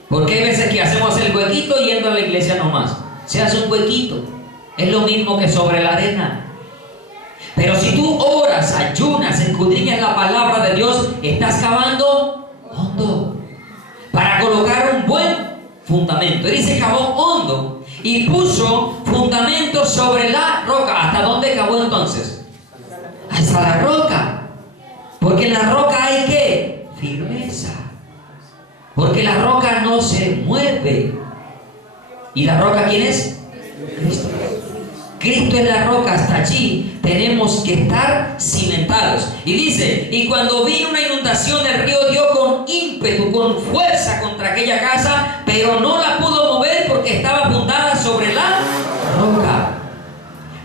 porque hay veces que hacemos el huequito yendo a la iglesia nomás. Se hace un huequito. Es lo mismo que sobre la arena. Pero si tú oras, ayunas, escudriñas la palabra de Dios, estás cavando hondo para colocar un buen fundamento. Él dice cavó hondo y puso fundamento sobre la roca. ¿Hasta dónde cavó entonces? Hasta la roca. Porque en la roca hay ¿qué? Firmeza. Porque la roca no se mueve. ¿Y la roca quién es? Cristo. Cristo es la roca. Hasta allí tenemos que estar cimentados. Y dice, y cuando vino una inundación, el río dio con ímpetu, con fuerza contra aquella casa, pero no la pudo mover porque estaba fundada sobre la roca.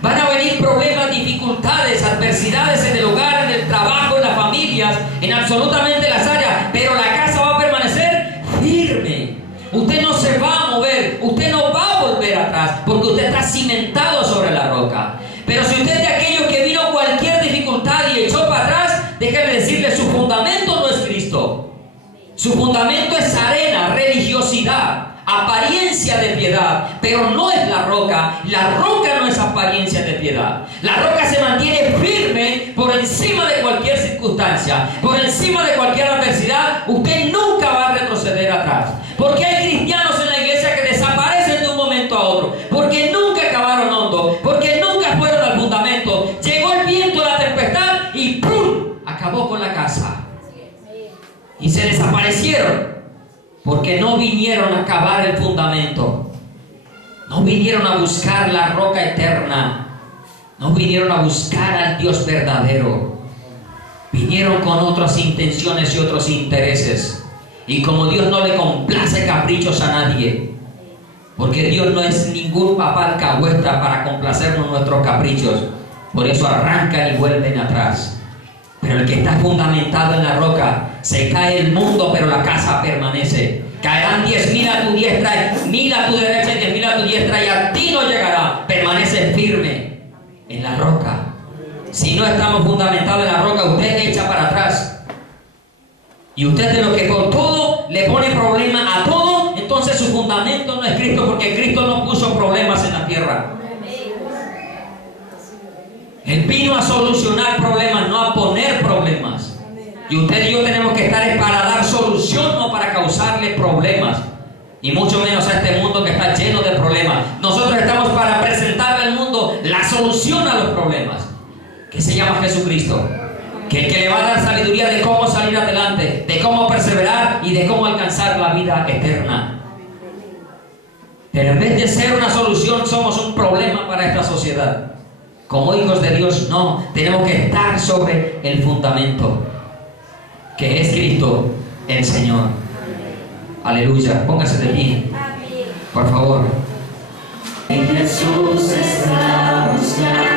Van a venir problemas, dificultades, adversidades en el hogar, en el trabajo, en las familias, en absolutamente las áreas, pero la casa va a permanecer firme. Usted no se va a mover, usted no va a volver atrás, porque usted está cimentado sobre la roca. Pero si usted es de aquellos que vino cualquier dificultad y echó para atrás, déjeme decirle, su fundamento no es Cristo. Su fundamento es arena, religiosidad, apariencia de piedad, pero no es la roca. La roca no es apariencia de piedad. La roca se mantiene firme por encima de cualquier circunstancia, por encima de cualquier adversidad. Usted nunca va a retroceder atrás. Porque hay cristianos en la iglesia que desaparecen de un momento a otro, porque nunca cavaron hondo, porque nunca fueron al fundamento. Llegó el viento, la tempestad y ¡pum! Acabó con la casa. Y se desaparecieron. Porque no vinieron a cavar el fundamento. No vinieron a buscar la roca eterna. No vinieron a buscar al Dios verdadero. Vinieron con otras intenciones y otros intereses. Y como Dios no le complace caprichos a nadie, porque Dios no es ningún papá alcahueta para complacernos nuestros caprichos, por eso arrancan y vuelven atrás. Pero el que está fundamentado en la roca, se cae el mundo, pero la casa permanece. Caerán 10.000 a tu diestra, 1.000 a tu derecha y 10.000 a tu diestra, y a ti no llegará. Permanece firme en la roca. Si no estamos fundamentados en la roca, usted echa para atrás. Y usted de lo que por todo le pone problema a todo, entonces su fundamento no es Cristo, porque Cristo no puso problemas en la tierra. Él vino a solucionar problemas, no a poner problemas. Y usted y yo tenemos que estar para dar solución, no para causarle problemas. Y mucho menos a este mundo que está lleno de problemas. Nosotros estamos para presentarle al mundo la solución a los problemas, que se llama Jesucristo. Que el que le va a dar sabiduría de cómo salir adelante, de cómo perseverar y de cómo alcanzar la vida eterna. Pero en vez de ser una solución, somos un problema para esta sociedad. Como hijos de Dios, no. Tenemos que estar sobre el fundamento, que es Cristo el Señor. Aleluya. Póngase de pie, por favor. En Jesús está buscando.